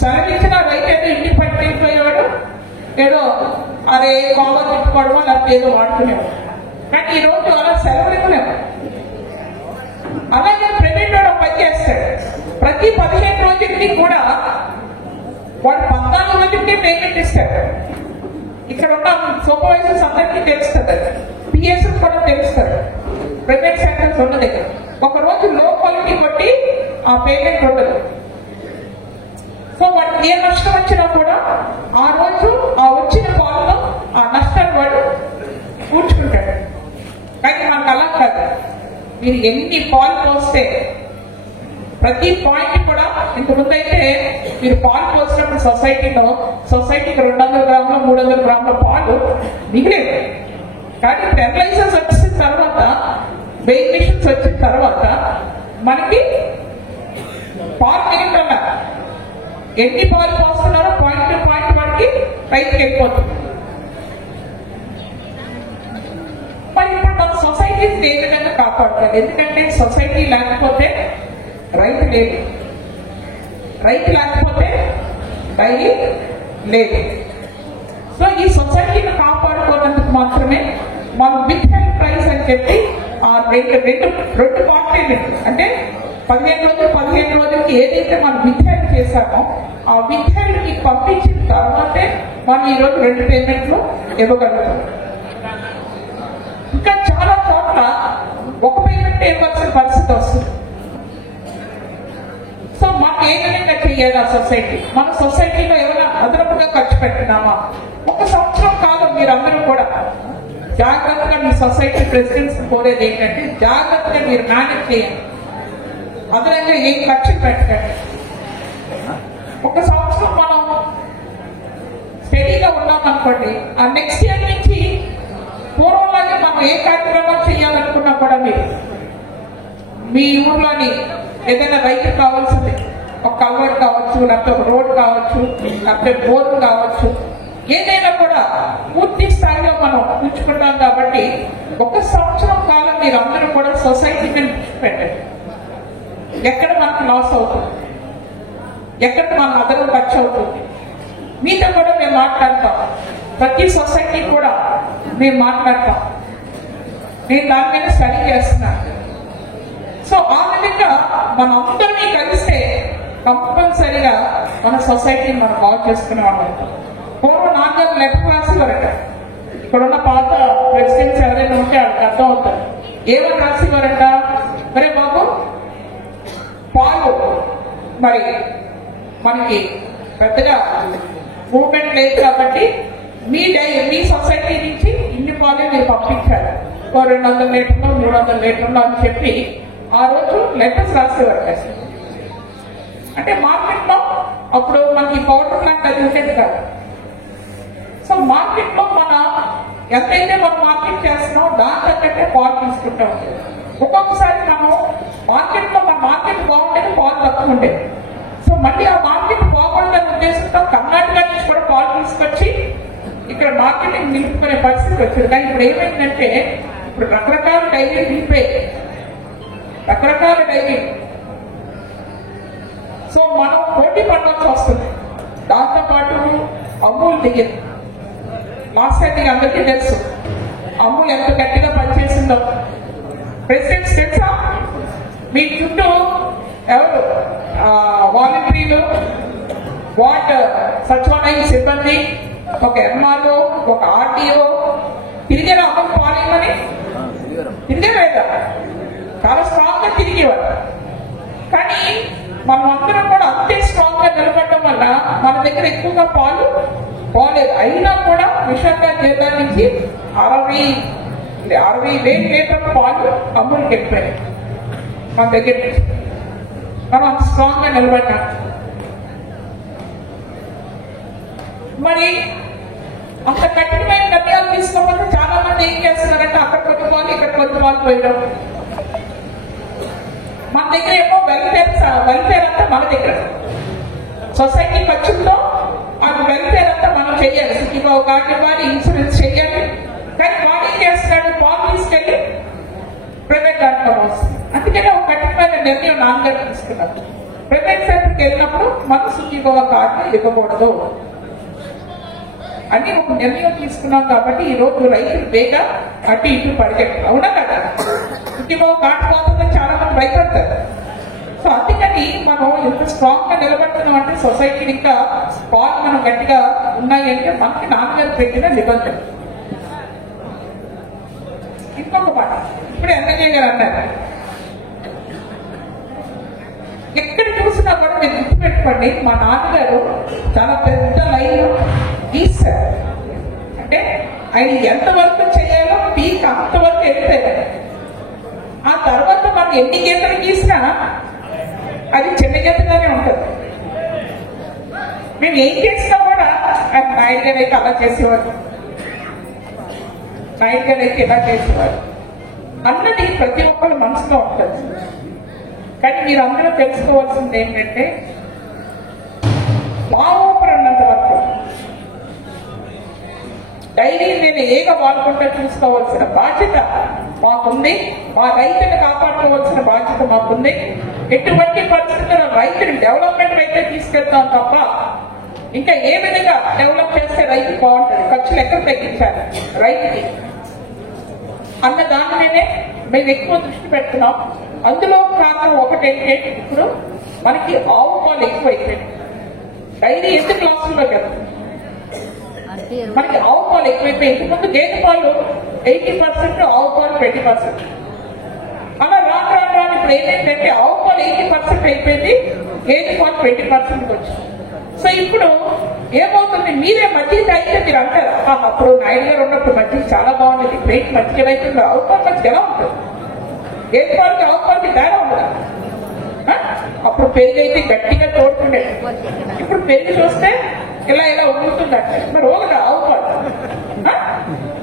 సెలవు ఇచ్చిన రైతు ఏదో ఇంటికి పట్టిపోయేవాడు, ఏదో అరే బాగా తిప్పుకోవడమో లేకపోతే ఏదో వాడుకునేవాడు. కానీ ఈ రోజు అలా సెలవులు ఇవ్వలేము. అలాగే ప్రైవేట్ వాడు పనిచేస్తాడు, ప్రతి 15 రోజులకి కూడా వాడు 14 రోజులకి పేమెంట్ ఇస్తాడు. ఇక్కడ ఉన్న సూపర్వైజర్స్ అందరికీ తెలుస్తుంది, పిఎస్ కూడా తెలుస్తుంది. ప్రైవేట్ సెక్టర్స్ ఉన్న దగ్గర ఒక రోజు లో క్వాలిటీ బట్టి ఆ పేమెంట్ ఉండదు. సో వాడికి ఏ నష్టం వచ్చినా కూడా ఆ రోజు ఆ వచ్చిన పాలలో ఆ నష్టాన్ని వాడు కూర్చుకుంటాడు. కానీ మనకు అలా కాదు, మీరు ఎన్ని పాలు పోస్తే ప్రతి పాయింట్ కూడా. ఇంతకుముందు అయితే మీరు పాలు పోసినప్పుడు సొసైటీకి 200 గ్రాములు 300 గ్రాముల పాలు మిగిలేదు. కానీ ఇప్పుడు ఎనలైజర్స్ వచ్చిన తర్వాత, వెయిట్ మిషన్స్ వచ్చిన తర్వాత మనకి పాలు మిగిలిన ఎన్ని పాలు పోస్తున్నారో పాయింట్ టు పాయింట్ వాడికి రైతుకి వెళ్ళిపోతుంది. మరి ఇప్పుడు మన సొసైటీని ఏ విధంగా కాపాడుతారు? ఎందుకంటే సొసైటీ లేకపోతే రైతు లేదు, రైతు లేకపోతే డైరీ లేదు. సో ఈ సొసైటీని కాపాడుకోవడానికి మాత్రమే మనం విత్ హెల్ప్ ప్రైస్ అని చెప్పి ఆ రెండు పార్టీలు అంటే 15 రోజులకి ఏదైతే మనం విత్ హెల్ప్ చేశామో ఆ విత్ హెల్ప్ కి పంపించిన తర్వాతే మనం ఈరోజు 2 పేమెంట్లు ఇవ్వగలుగుతాం. ఇంకా చాలా చోట్ల ఒక పేమెంట్ ఇవ్వాల్సిన పరిస్థితి వస్తుంది. సో మాకు ఏ విధంగా చెయ్యాలి ఆ సొసైటీ? మన సొసైటీలో ఏమైనా అదనపుగా ఖర్చు పెట్టినామా? 1 సంవత్సరం కాలం మీరు అందరూ కూడా జాగ్రత్తగా మీ సొసైటీ ప్రెసిడెంట్స్ కోరేది ఏంటంటే జాగ్రత్తగా మీరు మేనేజ్ చేయండి, అదనంగా ఏం ఖర్చు పెట్టండి. 1 సంవత్సరం మనం స్టడీగా ఉన్నామనుకోండి, ఆ నెక్స్ట్ ఇయర్ నుంచి పూర్వంలాగే మనం ఏ కార్యక్రమాలు చేయాలనుకున్నా కూడా మీరు మీ ఊర్లోని ఏదైనా రైతు కావాల్సింది, ఒక కల్వర్ట్ కావచ్చు, లేకపోతే ఒక రోడ్ కావచ్చు, లేకపోతే బోర్డు కావచ్చు, ఏదైనా కూడా పూర్తి స్థాయిలో మనం ఉంచుకుంటాం. కాబట్టి 1 సంవత్సరం కాలం మీరు అందరూ కూడా సొసైటీని పెట్టండి. ఎక్కడ మనకు లాస్ అవుతుంది, ఎక్కడ మన అదనం ఖర్చు అవుతుంది, మీతో కూడా మేము మాట్లాడతాం. ప్రతి సొసైటీ కూడా మేము మాట్లాడతాం. నేను దాని మీద స్టడీ చేస్తున్నాను. సో ఆ విధంగా మనందరినీ కలిస్తే కంపల్సరిగా మన సొసైటీని మనం బాగు చేసుకునే వాళ్ళం. పూర్వం నాన్నగారు లెటర్ రాసేవారట. ఇక్కడున్న పాత ప్రెసిడెంట్స్ ఎవరైనా ఉంటే వాళ్ళకి అర్థం అవుతారు. ఏమని రాసేవారట? మరే బాబు పాలు మరి మనకి పెద్దగా మూవ్మెంట్ లేదు కాబట్టి మీ సొసైటీ నుంచి ఇన్ని పాలు మీరు పంపించారు, 200 లీటర్లు 300 లీటర్లు అని చెప్పి ఆ రోజు లెటర్స్ రాసేవారు. అంటే మార్కెట్ లో అప్పుడు మనకి పౌడర్ ప్లాంట్ అది ఉండేది కాదు. సో మార్కెట్ లో మన ఎంతైతే మనం మార్కెట్ చేస్తున్నామో దాని తగ్గట్టే పాలు తీసుకుంటా ఉంటుంది. ఒక్కొక్కసారి మనం మార్కెట్ లో మన మార్కెట్ బాగుండేది, పాలు తక్కువ ఉండేది. సో మళ్ళీ ఆ మార్కెట్ బాగుండదని ఉద్దేశంతో కర్ణాటక నుంచి కూడా పాలు తీసుకొచ్చి ఇక్కడ మార్కెటింగ్ నిలుపుకునే పరిస్థితి వచ్చింది. కానీ ఇప్పుడు ఏమైందంటే ఇప్పుడు రకరకాల డైరీ నిలిపోయి రకరకాల డైరీ. సో మనం పోటీ పడాల్సి వస్తుంది. దాంతోపాటు అమూల్ దిగింది. లాస్ట్ టైం మీకు అందరికీ తెలుసు అమూల్ ఎంత గట్టిగా పనిచేసిందో. ప్రెసిడెంట్స్ తెలుసా? మీ చుట్టూ ఎవరు వాలంటీర్లు, వార్డ్ సచివాలయం సిబ్బంది, ఒక ఎంఆర్ఓ, ఒక ఆర్టీఓ తిరిగారు అమ్మకు పాలేమని తిరిగేవారు. చాలా స్ట్రాంగ్ గా తిరిగేవారు. కానీ మనం అందరం కూడా అంతే స్ట్రాంగ్ గా నిలబడటం వల్ల మన దగ్గర ఎక్కువగా పాలు పోలేదు. అయినా కూడా విశాఖ జిల్లా నుంచి 60,000 లీటర్ల పాలు అమ్ముడికి వెళ్ళిపోయాయి మన దగ్గర నుంచి. మనం అంత స్ట్రాంగ్ గా నిలబడ్డాం. మరి అంత కఠినమైన నిర్ణయాలు తీసుకోకపోతే చాలా మంది ఏం చేస్తున్నారంటే అక్కడ కొత్త పాలు ఇక్కడ కొత్త పాలు పోయడం. మన దగ్గర ఏమో వెల్ఫేర్ అంతా మన దగ్గర, సొసైటీ ఖర్చులతో ఆ వెల్ఫేర్ అంతా మనం చెయ్యాలి. సిటీబాబు కార్డు ఇవ్వాలి, ఇన్సూరెన్స్ చెయ్యాలి. కానీ వాడు ఏం చేస్తున్నాడు? పాలు తీసుకెళ్ళి ప్రైవేట్ దాంట్లో వస్తుంది. అందుకనే ఒక కఠినమైన నిర్ణయం నాన్నగారు తీసుకున్నారు. ప్రైవేట్ సెక్టర్కి వెళ్ళినప్పుడు మనం సిటీబాబు కార్డు ఇవ్వకూడదు అని ఒక నిర్ణయం తీసుకున్నాం. కాబట్టి ఈ రోజు రైతులు బేగా అటు ఇటు పరిగెట్టు. అవునా కదా? సిటీబాబు కార్డు పోతుందని చాలా మంది భయపడతారు. సో అందుకని మనం ఎంత స్ట్రాంగ్ గా నిలబడుతున్నాం అంటే సొసైటీ ఇంకా పాలు మనం గట్టిగా ఉన్నాయంటే మనకి నాన్నగారు పెట్టిన నిబంధన. ఇంకొక మాట ఇప్పుడు ఎమ్మెల్యే గారు అన్నారు, ఎక్కడ చూసినా కూడా మీరు గుర్తుపెట్టుకోండి, మా నాన్నగారు చాలా పెద్ద లైన్ గీస్తారు. అంటే ఆయన ఎంతవరకు చేయాలో పీక్ అంతవరకు వెళ్తారు. ఆ తర్వాత మనం ఎన్ని గీతలు గీసినా అది చిన్న గీతగానే ఉంటుంది. మేము ఏం చేసినా కూడా నాయుడు గారు అయితే అలా చేసేవారు, నాయుడు గారు అయితే ఇలా చేసేవారు అన్నది ప్రతి ఒక్కరు మనసులో ఉంటుంది. కానీ మీరు అందరూ తెలుసుకోవాల్సింది ఏంటంటే మా ఊపిరి ఉన్నంత వరకు డైరీ నేను ఏగా వాడుకుంటా చూసుకోవాల్సిన బాధ్యత మాకుంది. మా రైతుని కాపాడుకోవాల్సిన బాధ్యత మాకుంది. ఎటువంటి పరిస్థితుల్లో రైతుని డెవలప్మెంట్ అయితే తీసుకెళ్తాం తప్ప ఇంకా ఏ విధంగా డెవలప్ చేస్తే రైతు బాగుంటుంది, ఖర్చులు ఎక్కడ తగ్గించాలి రైతుకి అన్న దాని మీదే మేము ఎక్కువ దృష్టి పెడుతున్నాం. అందులో కారణం ఒకటేంటే ఇప్పుడు మనకి ఆవు పాలు ఎక్కువైపోయింది. డైరీ ఎందుకు లాస్లో కదా మనకి ఆవు పాలు ఎక్కువైపోయి ఇంతకుముందు గేదె పాలు 80%, ఆవు పాలు 20%. అలా రాను ఇప్పుడు ఏమైందంటే ఆవు పాలు 80% అయిపోయింది, గేదె పాలు 20% వచ్చింది. సో ఇప్పుడు ఏమవుతుంది, మీరే మధ్య తాగితే మీరు అంటారు అప్పుడు నాయుడు గారు ఉన్నప్పుడు మధ్య చాలా బాగుండేది, బ్రేక్ మధ్య రైతులు ఆవు పాలు మధ్య ఎలా ఉంటుంది, గేదె పాలకి ఆవు పాలకి తేడా ఉండదు. అప్పుడు పెరుగు అయితే గట్టిగా తోడుతుండేది, ఇప్పుడు పెరుగు చూస్తే ఇలా ఉడుతుందంట. మరి ఒకటి ఆవు పాలు.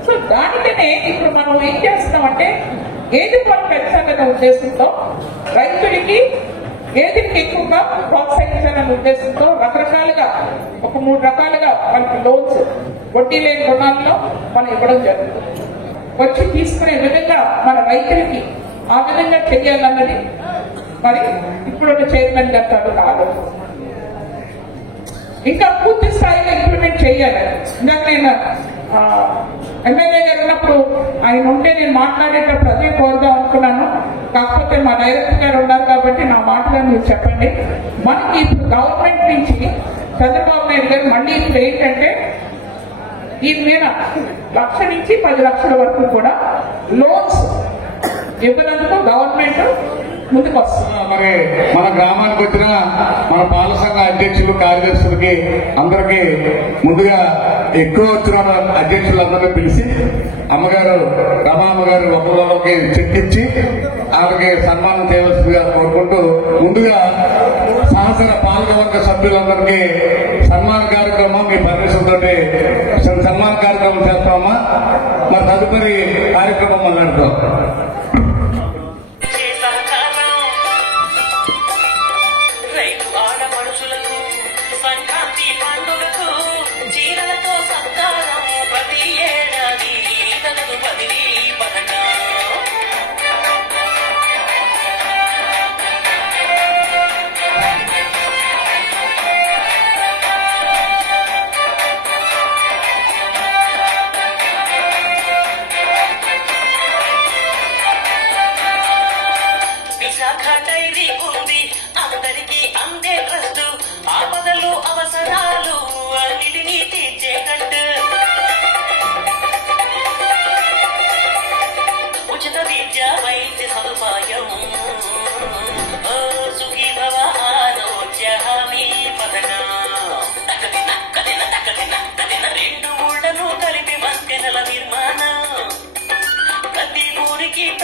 సో దానికనే ఇప్పుడు మనం ఏం చేస్తున్నామంటే గేదె పాలు పెంచాలనే ఉద్దేశంతో రైతులకి గేదెకి ఎక్కువగా ప్రోత్సహించాలనే ఉద్దేశంతో రకరకాలుగా ఒక 3 రకాలుగా మనకి లోన్స్, వడ్డీ లేని రుణాల్లో మనం ఇవ్వడం జరుగుతుంది. వచ్చి తీసుకునే విధంగా మన రైతులకి ఆ విధంగా చెయ్యాలన్నది మరి ఇప్పుడున్న చైర్మన్ గారు కాదు, ఇంకా పూర్తి స్థాయిలో ఇంప్లిమెంట్ చేయాలి. ఇందాక నేను ఎమ్మెల్యే గారు ఉన్నప్పుడు ఆయన ఉంటే నేను మాట్లాడేటప్పుడు అదే కోరుదాం అనుకున్నాను. కాకపోతే మా డైరెక్టర్ గారు ఉన్నారు కాబట్టి నా మాటలను మీరు చెప్పండి. మనకి ఇప్పుడు గవర్నమెంట్ నుంచి చంద్రబాబు నాయుడు గారు మళ్ళీ ఇప్పుడు ఏంటంటే దీని మీద 1,00,000 నుంచి 10 లక్షల వరకు కూడా లోన్స్ ఇవ్వడంతో గవర్నమెంట్ ముందుకు వస్తుంది. మరి మన గ్రామానికి వచ్చిన మన పాల సంఘ అధ్యక్షులు, కార్యదర్శులకి అందరికీ ముందుగా ఎక్కువ వచ్చిన అధ్యక్షులందరినీ పిలిచి అమ్మగారు రమామ్మగారు ఒకళ్ళకి చెక్కిచ్చి ఆమెకి సన్మానం చేయవలసిందిగా కోరుకుంటూ ముందుగా సహచర పాలకవర్గ సభ్యులందరికీ సన్మాన కార్యక్రమం మీ పర్మిషన్తో సన్మాన కార్యక్రమం చేస్తామమ్మా. మరి తదుపరి కార్యక్రమం మొదలెడతాం.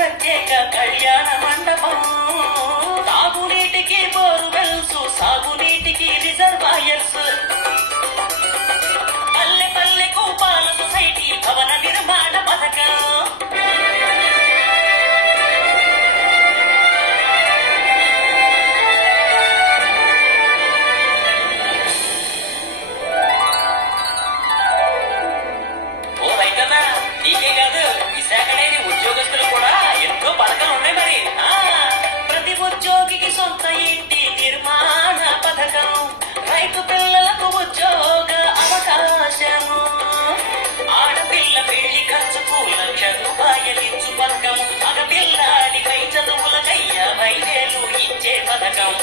ప్రత్యేక కళ్యాణ మండపం, తాగునీటికి బోర్వెల్స్, సాగునీటికి రిజర్వాయర్స్, పల్లె పల్లెకు పాల సొసైటీ భవన నిర్మాణ పథకం. నీకే కాదు, విశాఖ డైరీ ఉద్యోగస్తులు కూడా ఎన్నో పథకాలు ఉన్నాయి. మరి ప్రతి ఉద్యోగికి సొంత ఇంటి నిర్మాణ పథకం, రైతు పిల్లలకు ఉద్యోగ అవకాశము, ఆడపిల్ల పెళ్లి ఖర్చుకు ₹1,00,000 పథకం, మగపిల్లాడిపై చదువులకై 50,000 ఇచ్చే పథకం,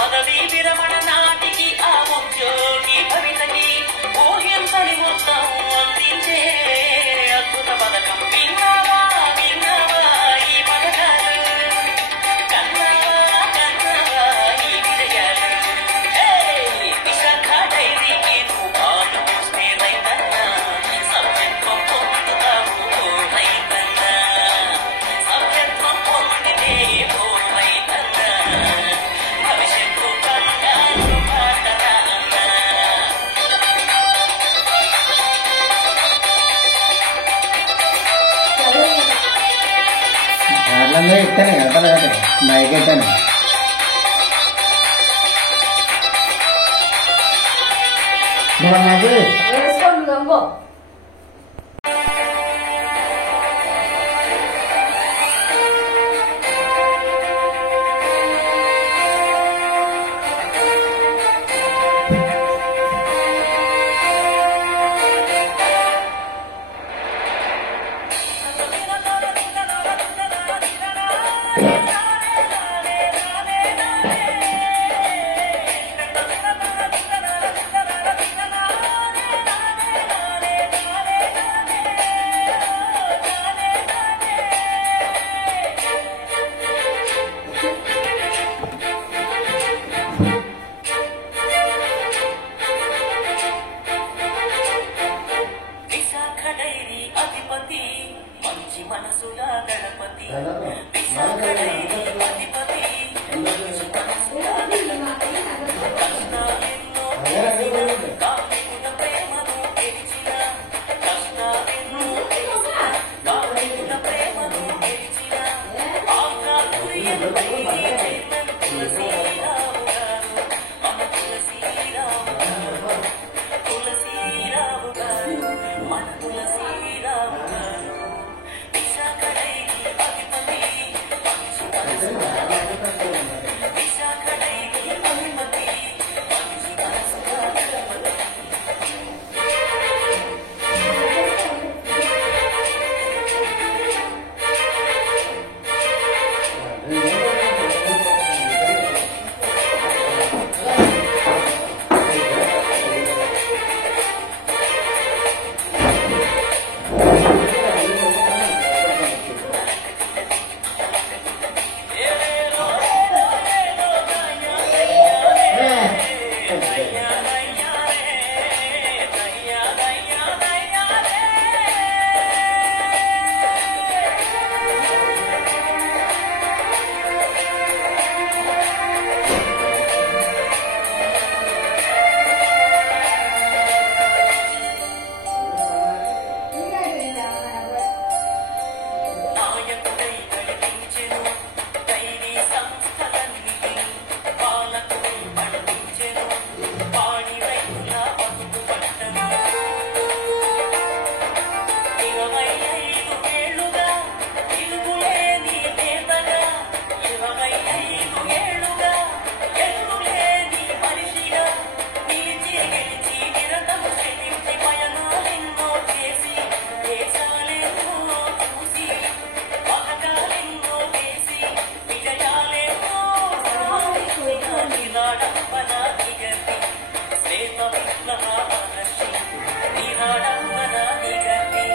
పదవీ విరమణ నాటికి ఆ ఉద్యోగి భవితకి ఊహించని మొత్తం అందించే అద్భుత పథకం. విన్నావా విన్నావా ఈ పథకాలు, కన్నావా కన్నావా ఈ విజయాలు. విశాఖ డైరీకి నువ్వు పాలు పోస్తే రైతన్నా, సభ్యత్వం పొందుతావు రైతన్నా, సభ్యత్వం పొందితే ఓ రైతన్నా, భవిష్యత్తు కళ్యాణం పాటరా అన్నా. కేరళంలో ఎత్తాను ఎడతలేదు, మైక్ ఎత్తాను. నాకు వేసుకోండి గంగో. విశాఖ డైరీ అధిపతి మంచి మనసుల గణపతి, విశాఖ డైరీ అధిపతి మంచి మనసుల గణపతి, కష్టాలెన్నో తెలిసిన కార్మికుల ప్రేమను గెలిచిన, కష్టాలెన్నో తెలిసిన కార్మికుల ప్రేమను గెలిచిన, ఆంధ్రపురియపై చైర్మన్ తులసీరావు గారు, మన తులసీరావు గారు, తులసీరావు గారు, మన తులసీరావు గారు. విశాఖ డైరీ అధిపతి మంచి మనసుల గణపతి, విశాఖ డైరీ అధిపతి మంచి మనసుల గణపతి. నాయకుడై నడిపించెను డైరీ సంస్థలన్నిటి, పాలకుడై నడిపించెను పాడి రైతుల బతుకు పట్టను. 25 ఏళ్లుగా తిరుగులేని నేతగా, 25 ఏళ్లుగా ఎదురులేని మనిషిగా, నిలిచి గెలిచి నిరతము శ్రమించి పయనాలెన్నో చేసి, దేశాలెన్నో చూసి, పథకాలెన్నో వేసి, విజయాలెన్నో సాధించిన నిరాడంబన నిగతి, శ్వేత విప్లవ మహర్షి, నిరాడంబన నిగతి,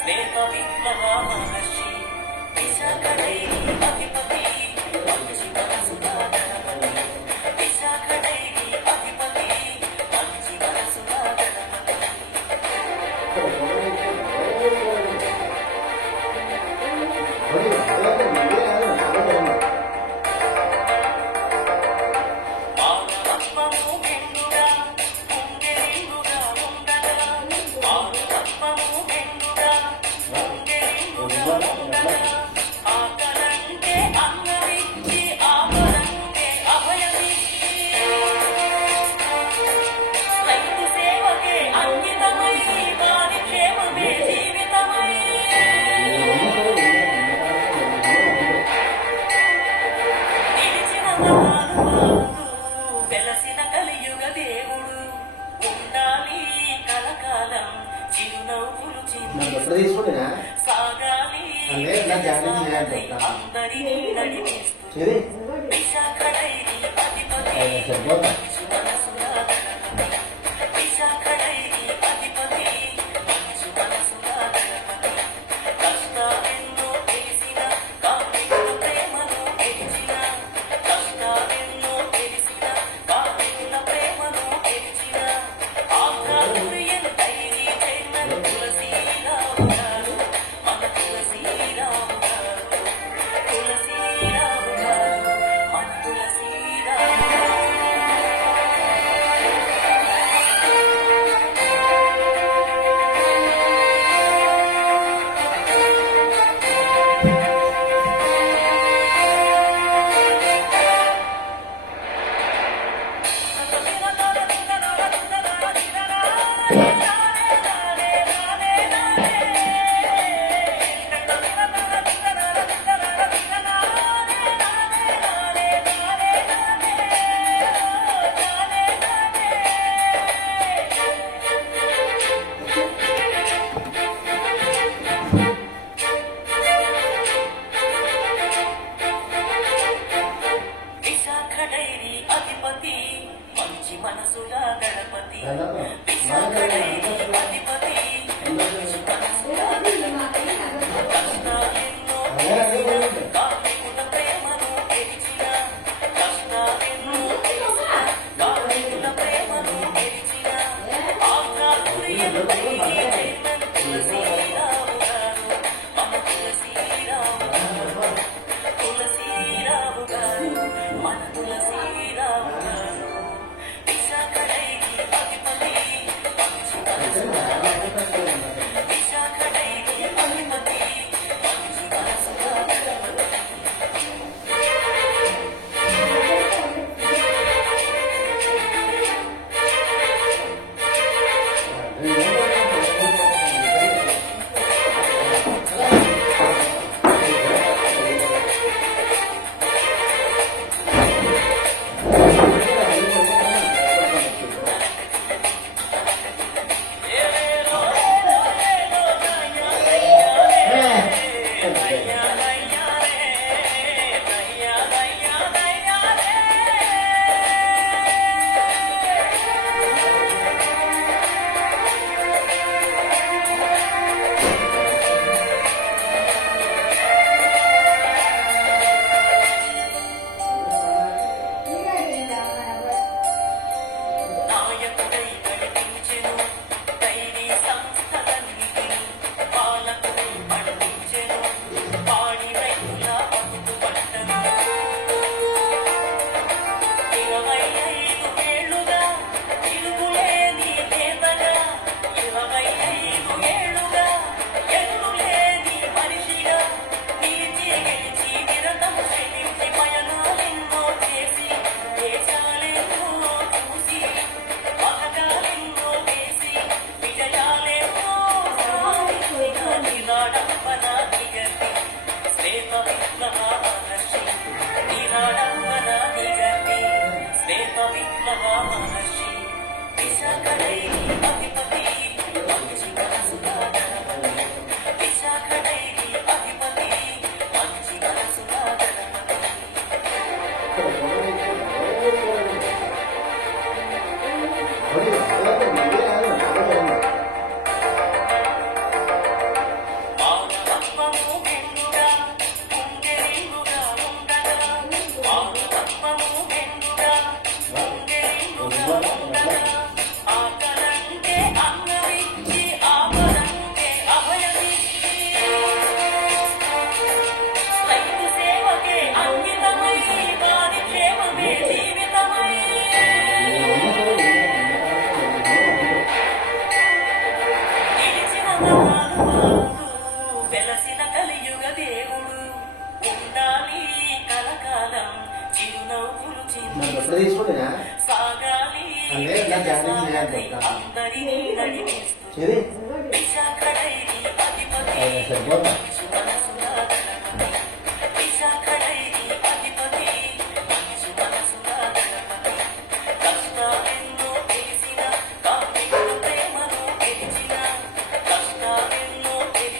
శ్వేత విప్లవ మహర్షి. విశాఖ డైరీ అధిపతి మంచి మనసుల గణపతి, విశాఖ డైరీ అధిపతి మంచి మనసుల గణపతి. తీసుకుంటేనా సాగాలి అంటే ఇట్లా జాగ్రత్త చేయాలి అందరినీ నడిపిస్తూ ఇది విశాఖ డైరీ అధిపతి సరిపోతా విశాఖ డైరీ అధిపతి మంచు మనసుగా గణపతి కష్టాలెన్నో తెలిసిన కామికుల ప్రేమను గెలిచిన కష్టాలెన్నో తెలిసిన కామికుల ప్రేమను గెలిచిన ఆంధ్రాపురియన్ డైరీ చైర్మన్ తులసీరావు గారు మన తులసీరావు గారు తులసీరావు గారు మన తులసీరావు గారు విశాఖ డైరీ అధిపతి మంచి మనసుల గణపతి విశాఖ డైరీ అధిపతి మంచి మనసుల గణపతి కష్టాలెన్నో తెలిసిన కార్మికుల ప్రేమను గెలిచిన కష్టాలెన్నో తెలిసిన కార్మికుల ప్రేమను గెలిచిన ఆంధ్రాపురియన్ డైరీ చైర్మన్ తులసీరావు గారు మన తులసీరావు గారు తులసీరావు గారు మన తులసీరావు గారు విశాఖ డైరీ అధిపతి మంచి మనసుల గణపతి విశాఖ డైరీ అధిపతి మంచి మనసుల గణపతి నాయకుడై నడిపించెను డైరీ సంస్థలన్నిటిని పాలకుడై పడిపించెను పాడి రైతుల బతుకు పట్టను 25 ఏళ్లుగా తిరుగులేని నేతగా 25 ఏళ్లుగా ఎదురులేని మనిషిగా నీతి గెలిచి నిరతము శ్రమించి పయనాలెన్నో చేసి దేశాలెన్నో చూసి పథకాలెన్నో వేసి విజయాలెన్నో సాధించిన నిరాడంబన నిగతి శ్వేత విప్లవ మహర్షి నిరాడంబన నిగతి శ్వేత విప్లవ మహర్షి విశాఖ డైరీ అధిపతి మంచి మనసుల గణపతి విశాఖ డైరీ అధిపతి మంచి మనసుల గణపతి మానవత్వము మెండుగా ముందెరింగుగా ఉండగా మానవత్వము మెండుగా ముందెరింగుగా ఉండగా ఆకలంటే అన్నమిచ్చి ఆపదంటే అభయమిచ్చి రైతు సేవకే అంకితమై వారి క్షేమమే జీవితమై నిలిచిన మహానుభావుడు వెలసిన కలియుగ దేవుడు ఉండాలి కలకాలం చిరునవ్వులు ఎప్పుడు తీసుకుంటేనా సాగాలి అంటే ఇట్లా జాగ్రత్త చేయాలి అందరినీ నడిపిస్తూ ఇది విశాఖ డైరీ అధిపతి సరిపోతా మంచి మనసుల గణపతి విశాఖ డైరీ అధిపతి మంచి మనసుల గణపతి కష్టాలెన్నో తెలిసిన కార్మికుల ప్రేమను గెలిచిన కష్టాలెన్నో తెలిసిన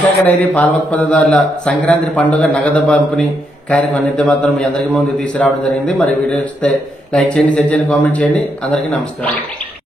విశాఖ డైరీ పాల ఉత్పత్తిదారుల సంక్రాంతి పండుగ నగదు పంపిణీ కార్యక్రమం నిత్య మాత్రం మీ అందరికీ ముందు తీసుకురావడం జరిగింది. మరి వీడియో ఇస్తే లైక్ చేయండి, షేర్ చేయండి, కామెంట్ చేయండి. అందరికీ నమస్కారం.